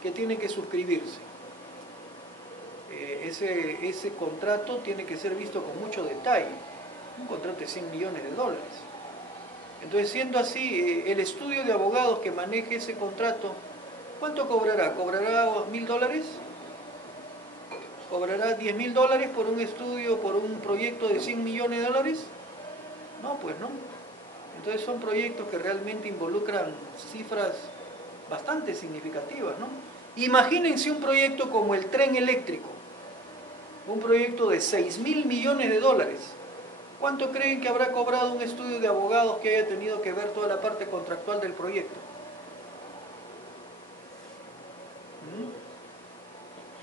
que tiene que suscribirse. Ese contrato tiene que ser visto con mucho detalle, un contrato de 100 millones de dólares. Entonces, siendo así, el estudio de abogados que maneje ese contrato, ¿cuánto cobrará? ¿Cobrará $1.000? ¿Cobrará $10.000 por un estudio, por un proyecto de 100 millones de dólares? No, pues no. Entonces son proyectos que realmente involucran cifras bastante significativas, ¿no? Imagínense un proyecto como el tren eléctrico, un proyecto de 6.000 millones de dólares. ¿Cuánto creen que habrá cobrado un estudio de abogados que haya tenido que ver toda la parte contractual del proyecto?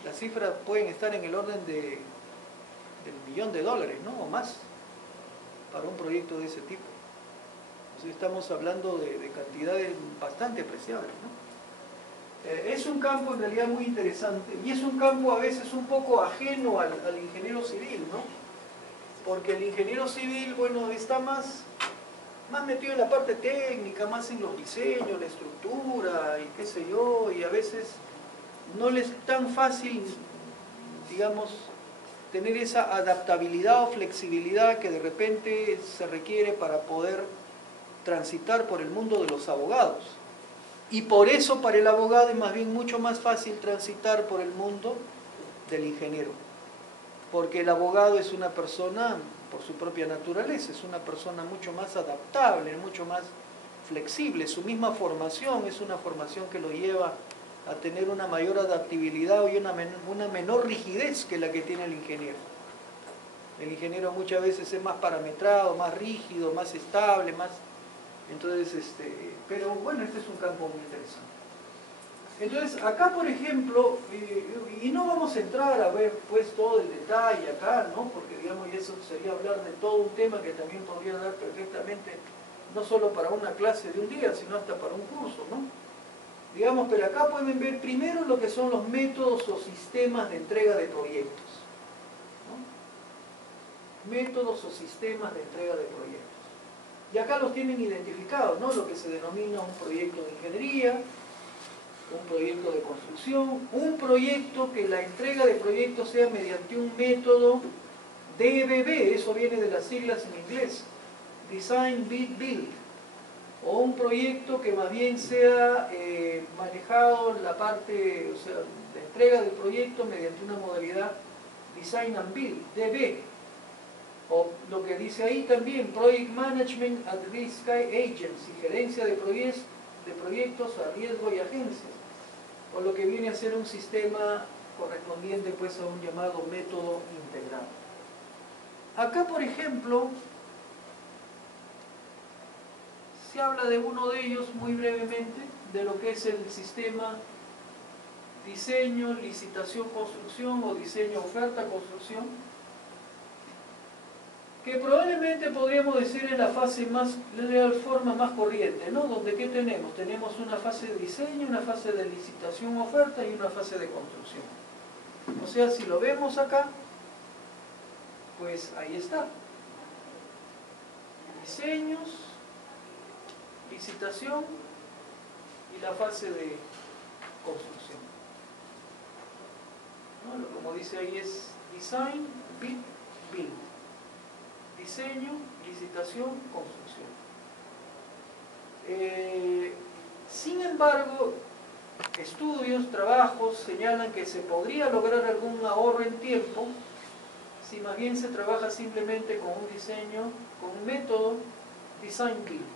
Las cifras pueden estar en el orden del $1.000.000, ¿no? O más, para un proyecto de ese tipo. Entonces estamos hablando de cantidades bastante apreciables, ¿no? Es un campo en realidad muy interesante, y es un campo a veces un poco ajeno al ingeniero civil, ¿no? Porque el ingeniero civil, bueno, está más metido en la parte técnica, más en los diseños, la estructura y qué sé yo, y a veces no les es tan fácil, digamos, tener esa adaptabilidad o flexibilidad que de repente se requiere para poder transitar por el mundo de los abogados. Y por eso para el abogado es más bien mucho más fácil transitar por el mundo del ingeniero. Porque el abogado es una persona, por su propia naturaleza, es una persona mucho más adaptable, mucho más flexible. Su misma formación es una formación que lo lleva a tener una mayor adaptabilidad y una menor rigidez que la que tiene el ingeniero. El ingeniero muchas veces es más parametrado, más rígido, más estable, más Entonces, pero bueno, este es un campo muy interesante. Entonces, acá por ejemplo, y no vamos a entrar a ver pues todo el detalle acá, ¿no? Porque digamos, y eso sería hablar de todo un tema que también podría dar perfectamente, no solo para una clase de un día, sino hasta para un curso, ¿no? Digamos, pero acá pueden ver primero lo que son los métodos o sistemas de entrega de proyectos, ¿no? Métodos o sistemas de entrega de proyectos. Y acá los tienen identificados, ¿no? Lo que se denomina un proyecto de ingeniería, un proyecto de construcción, un proyecto que la entrega de proyectos sea mediante un método DBB, eso viene de las siglas en inglés, Design, Bid, Build, o un proyecto que más bien sea manejado en la parte, o sea, la entrega del proyecto mediante una modalidad Design and Build, DB, o lo que dice ahí también, Project Management at Risk Agency, gerencia de proyectos a riesgo y agencias, o lo que viene a ser un sistema correspondiente pues a un llamado método integrado. Acá por ejemplo se habla de uno de ellos muy brevemente, de lo que es el sistema diseño, licitación, construcción o diseño, oferta, construcción, que probablemente podríamos decir es la fase más, la forma más corriente, ¿no? Donde ¿qué tenemos? Tenemos una fase de diseño, una fase de licitación, oferta y una fase de construcción. O sea, si lo vemos acá, pues ahí está. Diseños, licitación y la fase de construcción, ¿no? Como dice ahí es Design, Bid, Build. Diseño, licitación, construcción. Sin embargo, estudios, trabajos señalan que se podría lograr algún ahorro en tiempo si más bien se trabaja simplemente con un diseño, con un método Design Build.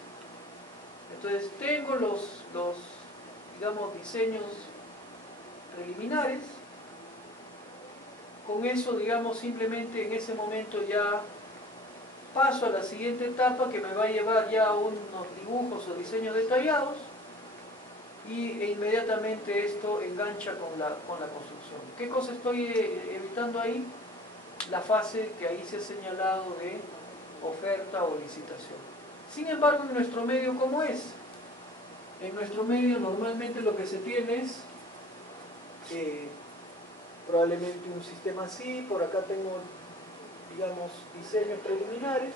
Entonces tengo los digamos, diseños preliminares. Con eso, digamos, simplemente en ese momento ya paso a la siguiente etapa que me va a llevar ya a unos dibujos o diseños detallados e inmediatamente esto engancha con la construcción. ¿Qué cosa estoy evitando ahí? La fase que ahí se ha señalado de oferta o licitación. Sin embargo, en nuestro medio, ¿cómo es? En nuestro medio normalmente lo que se tiene es probablemente un sistema así, por acá tengo, digamos, diseños preliminares,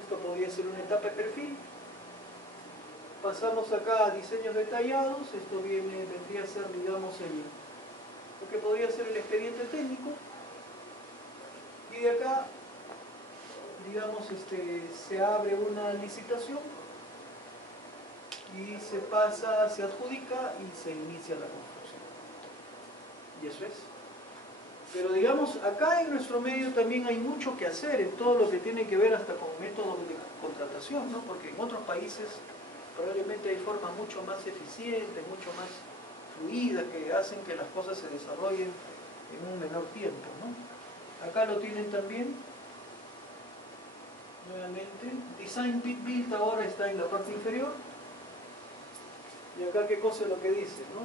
esto podría ser una etapa de perfil, pasamos acá a diseños detallados, esto vendría a ser, digamos, lo que podría ser el expediente técnico, y de acá, digamos, se abre una licitación, y se pasa, se adjudica y se inicia la construcción. Y eso es. Pero digamos, acá en nuestro medio también hay mucho que hacer en todo lo que tiene que ver hasta con métodos de contratación, ¿no? Porque en otros países probablemente hay formas mucho más eficientes, mucho más fluidas, que hacen que las cosas se desarrollen en un menor tiempo, ¿no? Acá lo tienen también, nuevamente, Design Bid Build ahora está en la parte inferior. Y acá qué cosa es lo que dice, ¿no?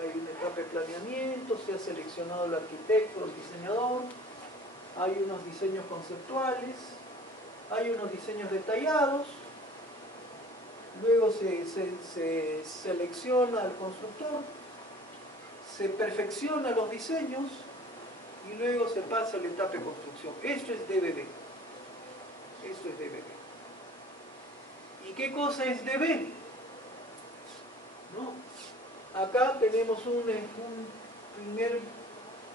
Hay una etapa de planeamiento, se ha seleccionado el arquitecto, el diseñador, hay unos diseños conceptuales, hay unos diseños detallados, luego se selecciona al constructor, se perfecciona los diseños y luego se pasa a la etapa de construcción. Esto es DBB. Esto es DBB. ¿Y qué cosa es DB? ¿No? Acá tenemos un primer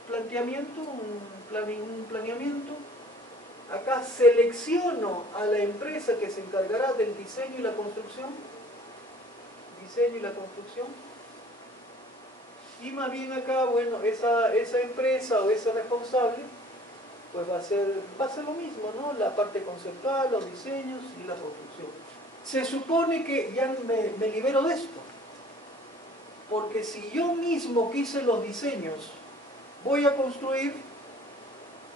planteamiento, un planeamiento. Acá selecciono a la empresa que se encargará del diseño y la construcción. Diseño y la construcción. Y más bien acá, bueno, esa empresa o esa responsable, pues va a ser lo mismo, ¿no? La parte conceptual, los diseños y la construcción. Se supone que ya me libero de esto. Porque si yo mismo quise los diseños, voy a construir,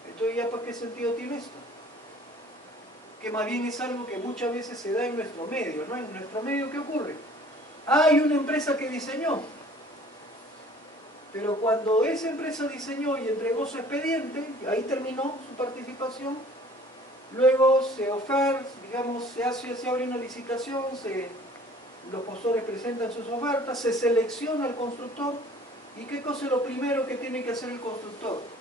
entonces ya ¿para qué sentido tiene esto? que más bien es algo que muchas veces se da en nuestro medio, ¿no? En nuestro medio, ¿qué ocurre? Hay una empresa que diseñó, pero cuando esa empresa diseñó y entregó su expediente, ahí terminó su participación, luego se oferta, digamos, se abre una licitación, los postores presentan sus ofertas, se selecciona al constructor, ¿y qué cosa es lo primero que tiene que hacer el constructor?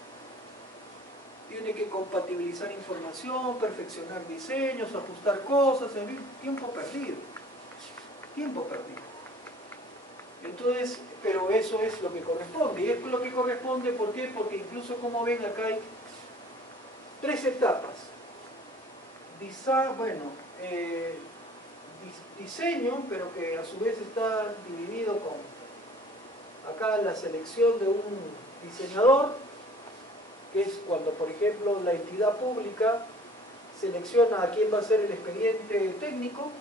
Tiene que compatibilizar información, perfeccionar diseños, ajustar cosas, en fin, tiempo perdido. Tiempo perdido. Entonces, pero eso es lo que corresponde. Y es lo que corresponde, ¿por qué? Porque incluso, como ven, acá hay 3 etapas. Diseño, pero que a su vez está dividido con acá la selección de un diseñador, que es cuando, por ejemplo, la entidad pública selecciona a quién va a ser el expediente técnico,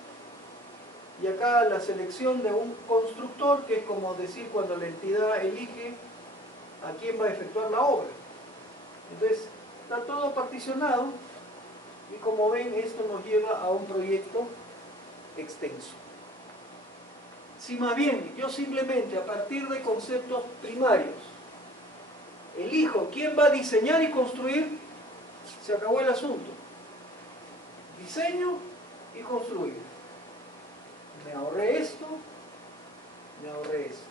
y acá la selección de un constructor, que es como decir cuando la entidad elige a quién va a efectuar la obra. Entonces, está todo particionado, y como ven, esto nos lleva a un proyecto extenso. Si más bien yo simplemente a partir de conceptos primarios elijo quién va a diseñar y construir, se acabó el asunto. Diseño y construir. Me ahorré esto, me ahorré esto.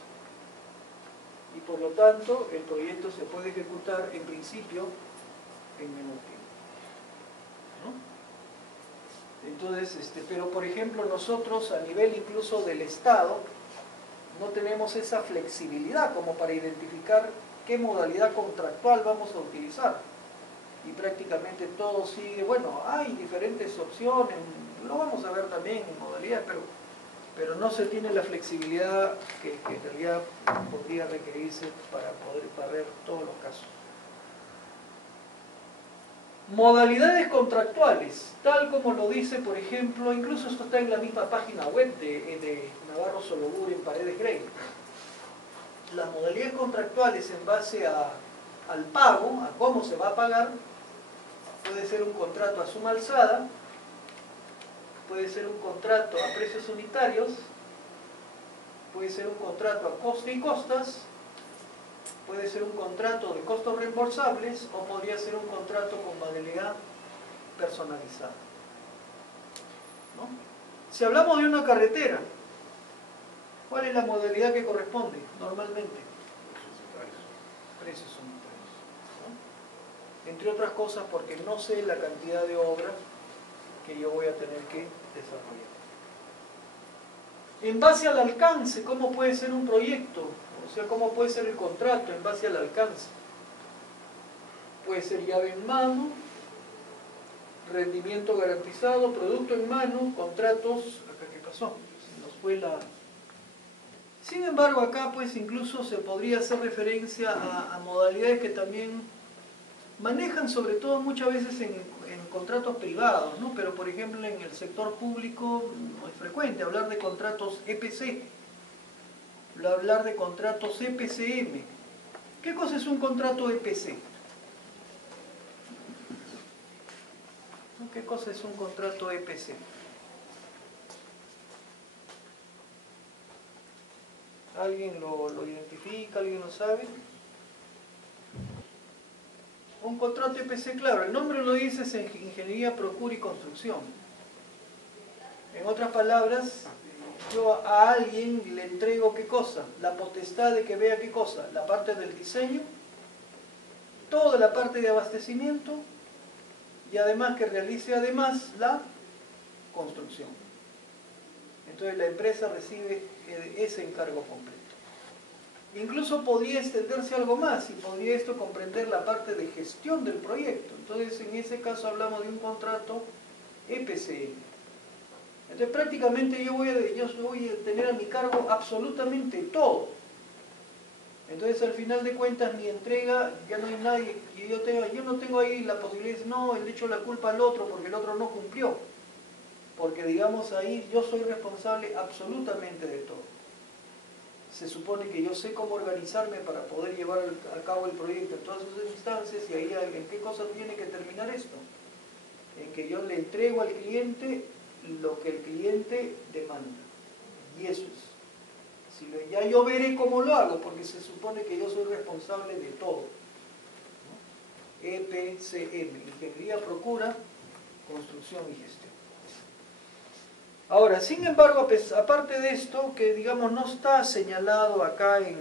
Y por lo tanto, el proyecto se puede ejecutar en principio en menor tiempo, ¿no? Entonces, pero por ejemplo, nosotros a nivel incluso del Estado, no tenemos esa flexibilidad como para identificar qué modalidad contractual vamos a utilizar. Y prácticamente todo sigue, bueno, hay diferentes opciones, lo vamos a ver también en modalidad, pero no se tiene la flexibilidad que en realidad podría requerirse para poder barrer todos los casos. Modalidades contractuales, tal como lo dice, por ejemplo, incluso esto está en la misma página web de Navarro Solobur en Paredes Grey. Las modalidades contractuales en base al pago, a cómo se va a pagar, puede ser un contrato a suma alzada, puede ser un contrato a precios unitarios, puede ser un contrato a coste y costas, puede ser un contrato de costos reembolsables o podría ser un contrato con modalidad personalizada, ¿no? Si hablamos de una carretera, ¿cuál es la modalidad que corresponde normalmente? Precios unitarios, ¿no? Entre otras cosas porque no sé la cantidad de obra que yo voy a tener que desarrollar. En base al alcance, ¿cómo puede ser un proyecto? O sea, ¿cómo puede ser el contrato en base al alcance? Puede ser llave en mano, rendimiento garantizado, producto en mano, contratos... ¿Acá qué pasó? Se nos fue la... Sin embargo, acá pues incluso se podría hacer referencia a modalidades que también manejan sobre todo muchas veces en contratos privados, ¿no? Pero por ejemplo en el sector público no es frecuente hablar de contratos EPC, hablar de contratos EPCM. ¿Qué cosa es un contrato EPC? ¿Qué cosa es un contrato EPC? ¿Alguien lo identifica? ¿Alguien lo sabe? Un contrato EPC, claro, el nombre lo dice, es Ingeniería, Procura y Construcción. En otras palabras, yo a alguien le entrego ¿qué cosa? La potestad de que vea ¿qué cosa? La parte del diseño, toda la parte de abastecimiento y además que realice además la construcción. Entonces la empresa recibe ese encargo completo. Incluso podría extenderse algo más y podría esto comprender la parte de gestión del proyecto. Entonces en ese caso hablamos de un contrato EPCM. Entonces prácticamente yo voy a tener a mi cargo absolutamente todo. Entonces al final de cuentas mi entrega ya no hay nadie, yo no tengo ahí la posibilidad de decir, no, le echo la culpa al otro porque el otro no cumplió. Porque digamos ahí yo soy responsable absolutamente de todo. Se supone que yo sé cómo organizarme para poder llevar a cabo el proyecto en todas sus instancias y ahí en qué cosas tiene que terminar esto. en que yo le entrego al cliente lo que el cliente demanda. Y eso es. Ya yo veré cómo lo hago, porque se supone que yo soy responsable de todo, ¿no? EPCM, Ingeniería, Procura, Construcción y Gestión. Ahora, sin embargo, aparte de esto, que digamos no está señalado acá en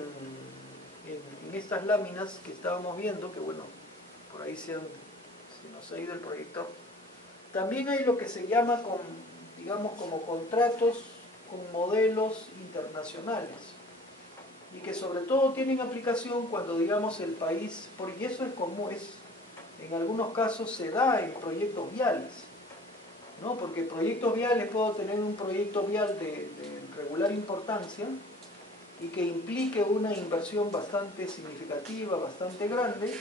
estas láminas que estábamos viendo, que bueno, por ahí se nos ha ido el proyector, también hay lo que se llama, digamos, como contratos con modelos internacionales, y que sobre todo tienen aplicación cuando, digamos, el país, porque eso es común, en algunos casos se da en proyectos viales, ¿no? Porque proyectos viales, puedo tener un proyecto vial de regular importancia y que implique una inversión bastante significativa, bastante grande,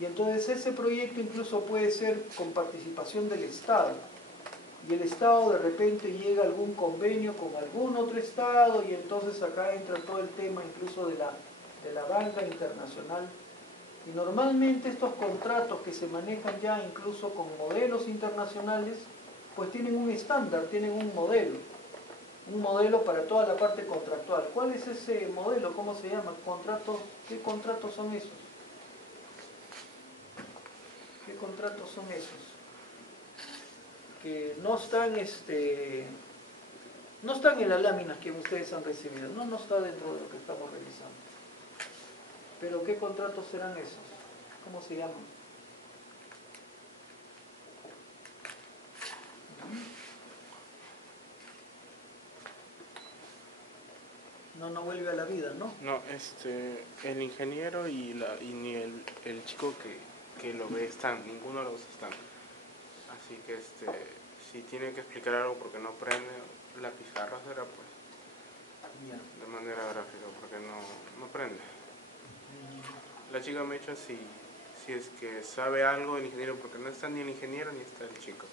y entonces ese proyecto incluso puede ser con participación del Estado. Y el Estado de repente llega a algún convenio con algún otro Estado, y entonces acá entra todo el tema incluso de la banca internacional. Y normalmente estos contratos que se manejan ya incluso con modelos internacionales, pues tienen un estándar, tienen un modelo para toda la parte contractual. ¿Cuál es ese modelo? ¿Cómo se llama? ¿Contratos? ¿Qué contratos son esos? ¿Qué contratos son esos? Que no están en las láminas que ustedes han recibido, no está dentro de lo que estamos revisando. Pero ¿qué contratos serán esos? ¿Cómo se llaman? No vuelve a la vida, ¿no? No, el ingeniero y ni el chico que lo ve ninguno de los dos están. Así que si tiene que explicar algo porque no prende la pizarra, será pues de manera gráfica, porque no prende. La chica me ha dicho si es que sabe algo del ingeniero, porque no está ni el ingeniero ni está el chico.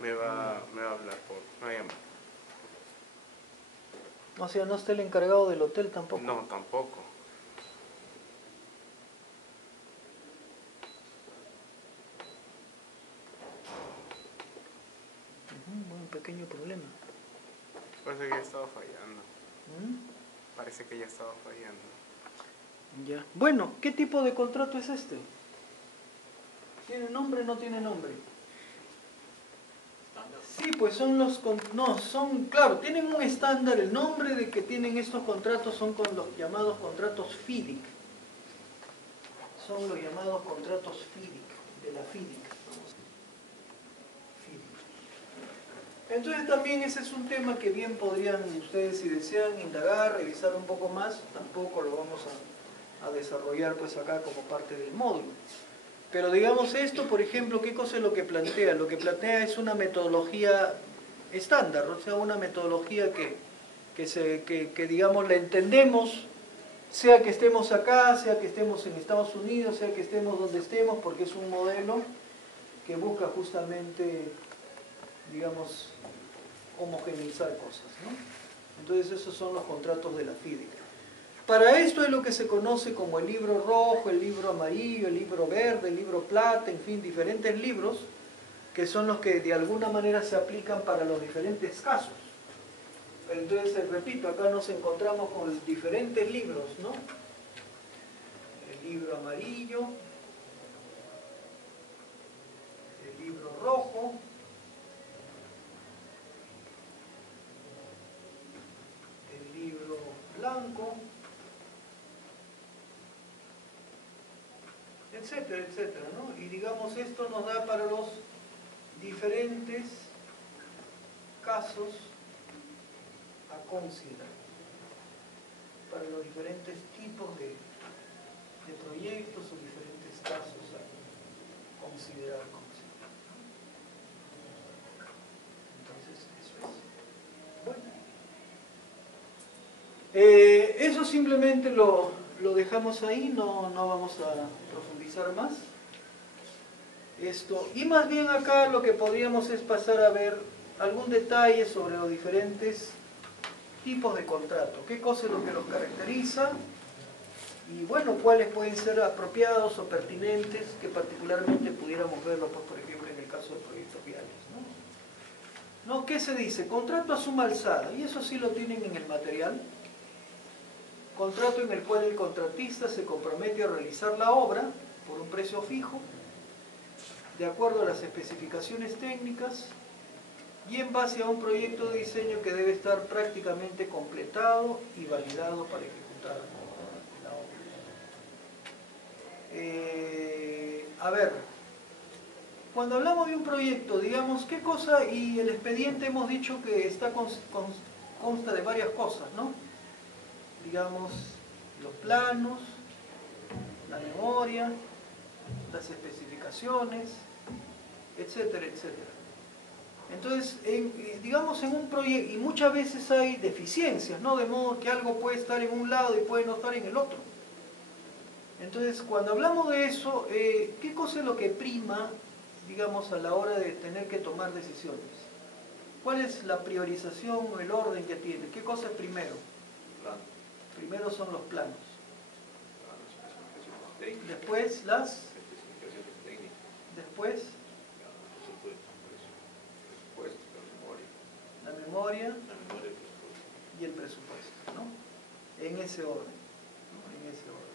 Me va a hablar por una llamada. O sea, ¿no está el encargado del hotel tampoco? No, tampoco. Un pequeño problema. Parece que ya estaba fallando. Parece que ya estaba fallando. Ya. Bueno, ¿qué tipo de contrato es este? ¿Tiene nombre o no tiene nombre? Sí, pues claro, tienen un estándar. El nombre de que tienen estos contratos son con los llamados contratos FIDIC. Son los llamados contratos FIDIC, de la FIDIC. Entonces también ese es un tema que bien podrían ustedes, si desean indagar, revisar un poco más. Tampoco lo vamos a desarrollar pues acá como parte del módulo. Pero digamos esto, por ejemplo, ¿qué cosa es lo que plantea? Lo que plantea es una metodología estándar, o sea, una metodología que digamos la entendemos, sea que estemos acá, sea que estemos en Estados Unidos, sea que estemos donde estemos, porque es un modelo que busca justamente, digamos, homogeneizar cosas, ¿no? Entonces esos son los contratos de la FIDIC. Para esto es lo que se conoce como el libro rojo, el libro amarillo, el libro verde, el libro plata, en fin, diferentes libros que son los que de alguna manera se aplican para los diferentes casos. Entonces, repito, acá nos encontramos con diferentes libros, ¿no? El libro amarillo, el libro rojo, el libro blanco, etcétera, etcétera, ¿no? Y digamos, esto nos da para los diferentes casos a considerar, para los diferentes tipos de proyectos o diferentes casos a considerar. Entonces, eso es. Bueno, eso simplemente lo dejamos ahí, no vamos a profundizar más. Y más bien acá lo que podríamos es pasar a ver algún detalle sobre los diferentes tipos de contrato, qué cosa es lo que los caracteriza y bueno, cuáles pueden ser apropiados o pertinentes, que particularmente pudiéramos verlo, pues, por ejemplo, en el el caso de proyectos viales, ¿no? ¿Qué se dice? Contrato a suma alzada, y eso sí lo tienen en el material. Contrato en el cual el contratista se compromete a realizar la obra por un precio fijo, de acuerdo a las especificaciones técnicas y en base a un proyecto de diseño que debe estar prácticamente completado y validado para ejecutar la obra. A ver, cuando hablamos de un proyecto, digamos, ¿qué cosa? Y el expediente hemos dicho que consta de varias cosas, ¿no? Digamos, los planos, la memoria, las especificaciones, etcétera, etcétera. Entonces, digamos en un proyecto, y muchas veces hay deficiencias, ¿no? De modo que algo puede estar en un lado y puede no estar en el otro. Entonces, cuando hablamos de eso, ¿qué cosa es lo que prima, digamos, a la hora de tener que tomar decisiones? ¿Cuál es la priorización o el orden que tiene? ¿Qué cosa es primero? Plan. Primero son los planos. Las especificaciones técnicas. Después las... Especificaciones técnicas. Después Presupuesto, la memoria. la memoria La memoria y el presupuesto. y el presupuesto, ¿no? En ese orden, ¿no? En ese orden.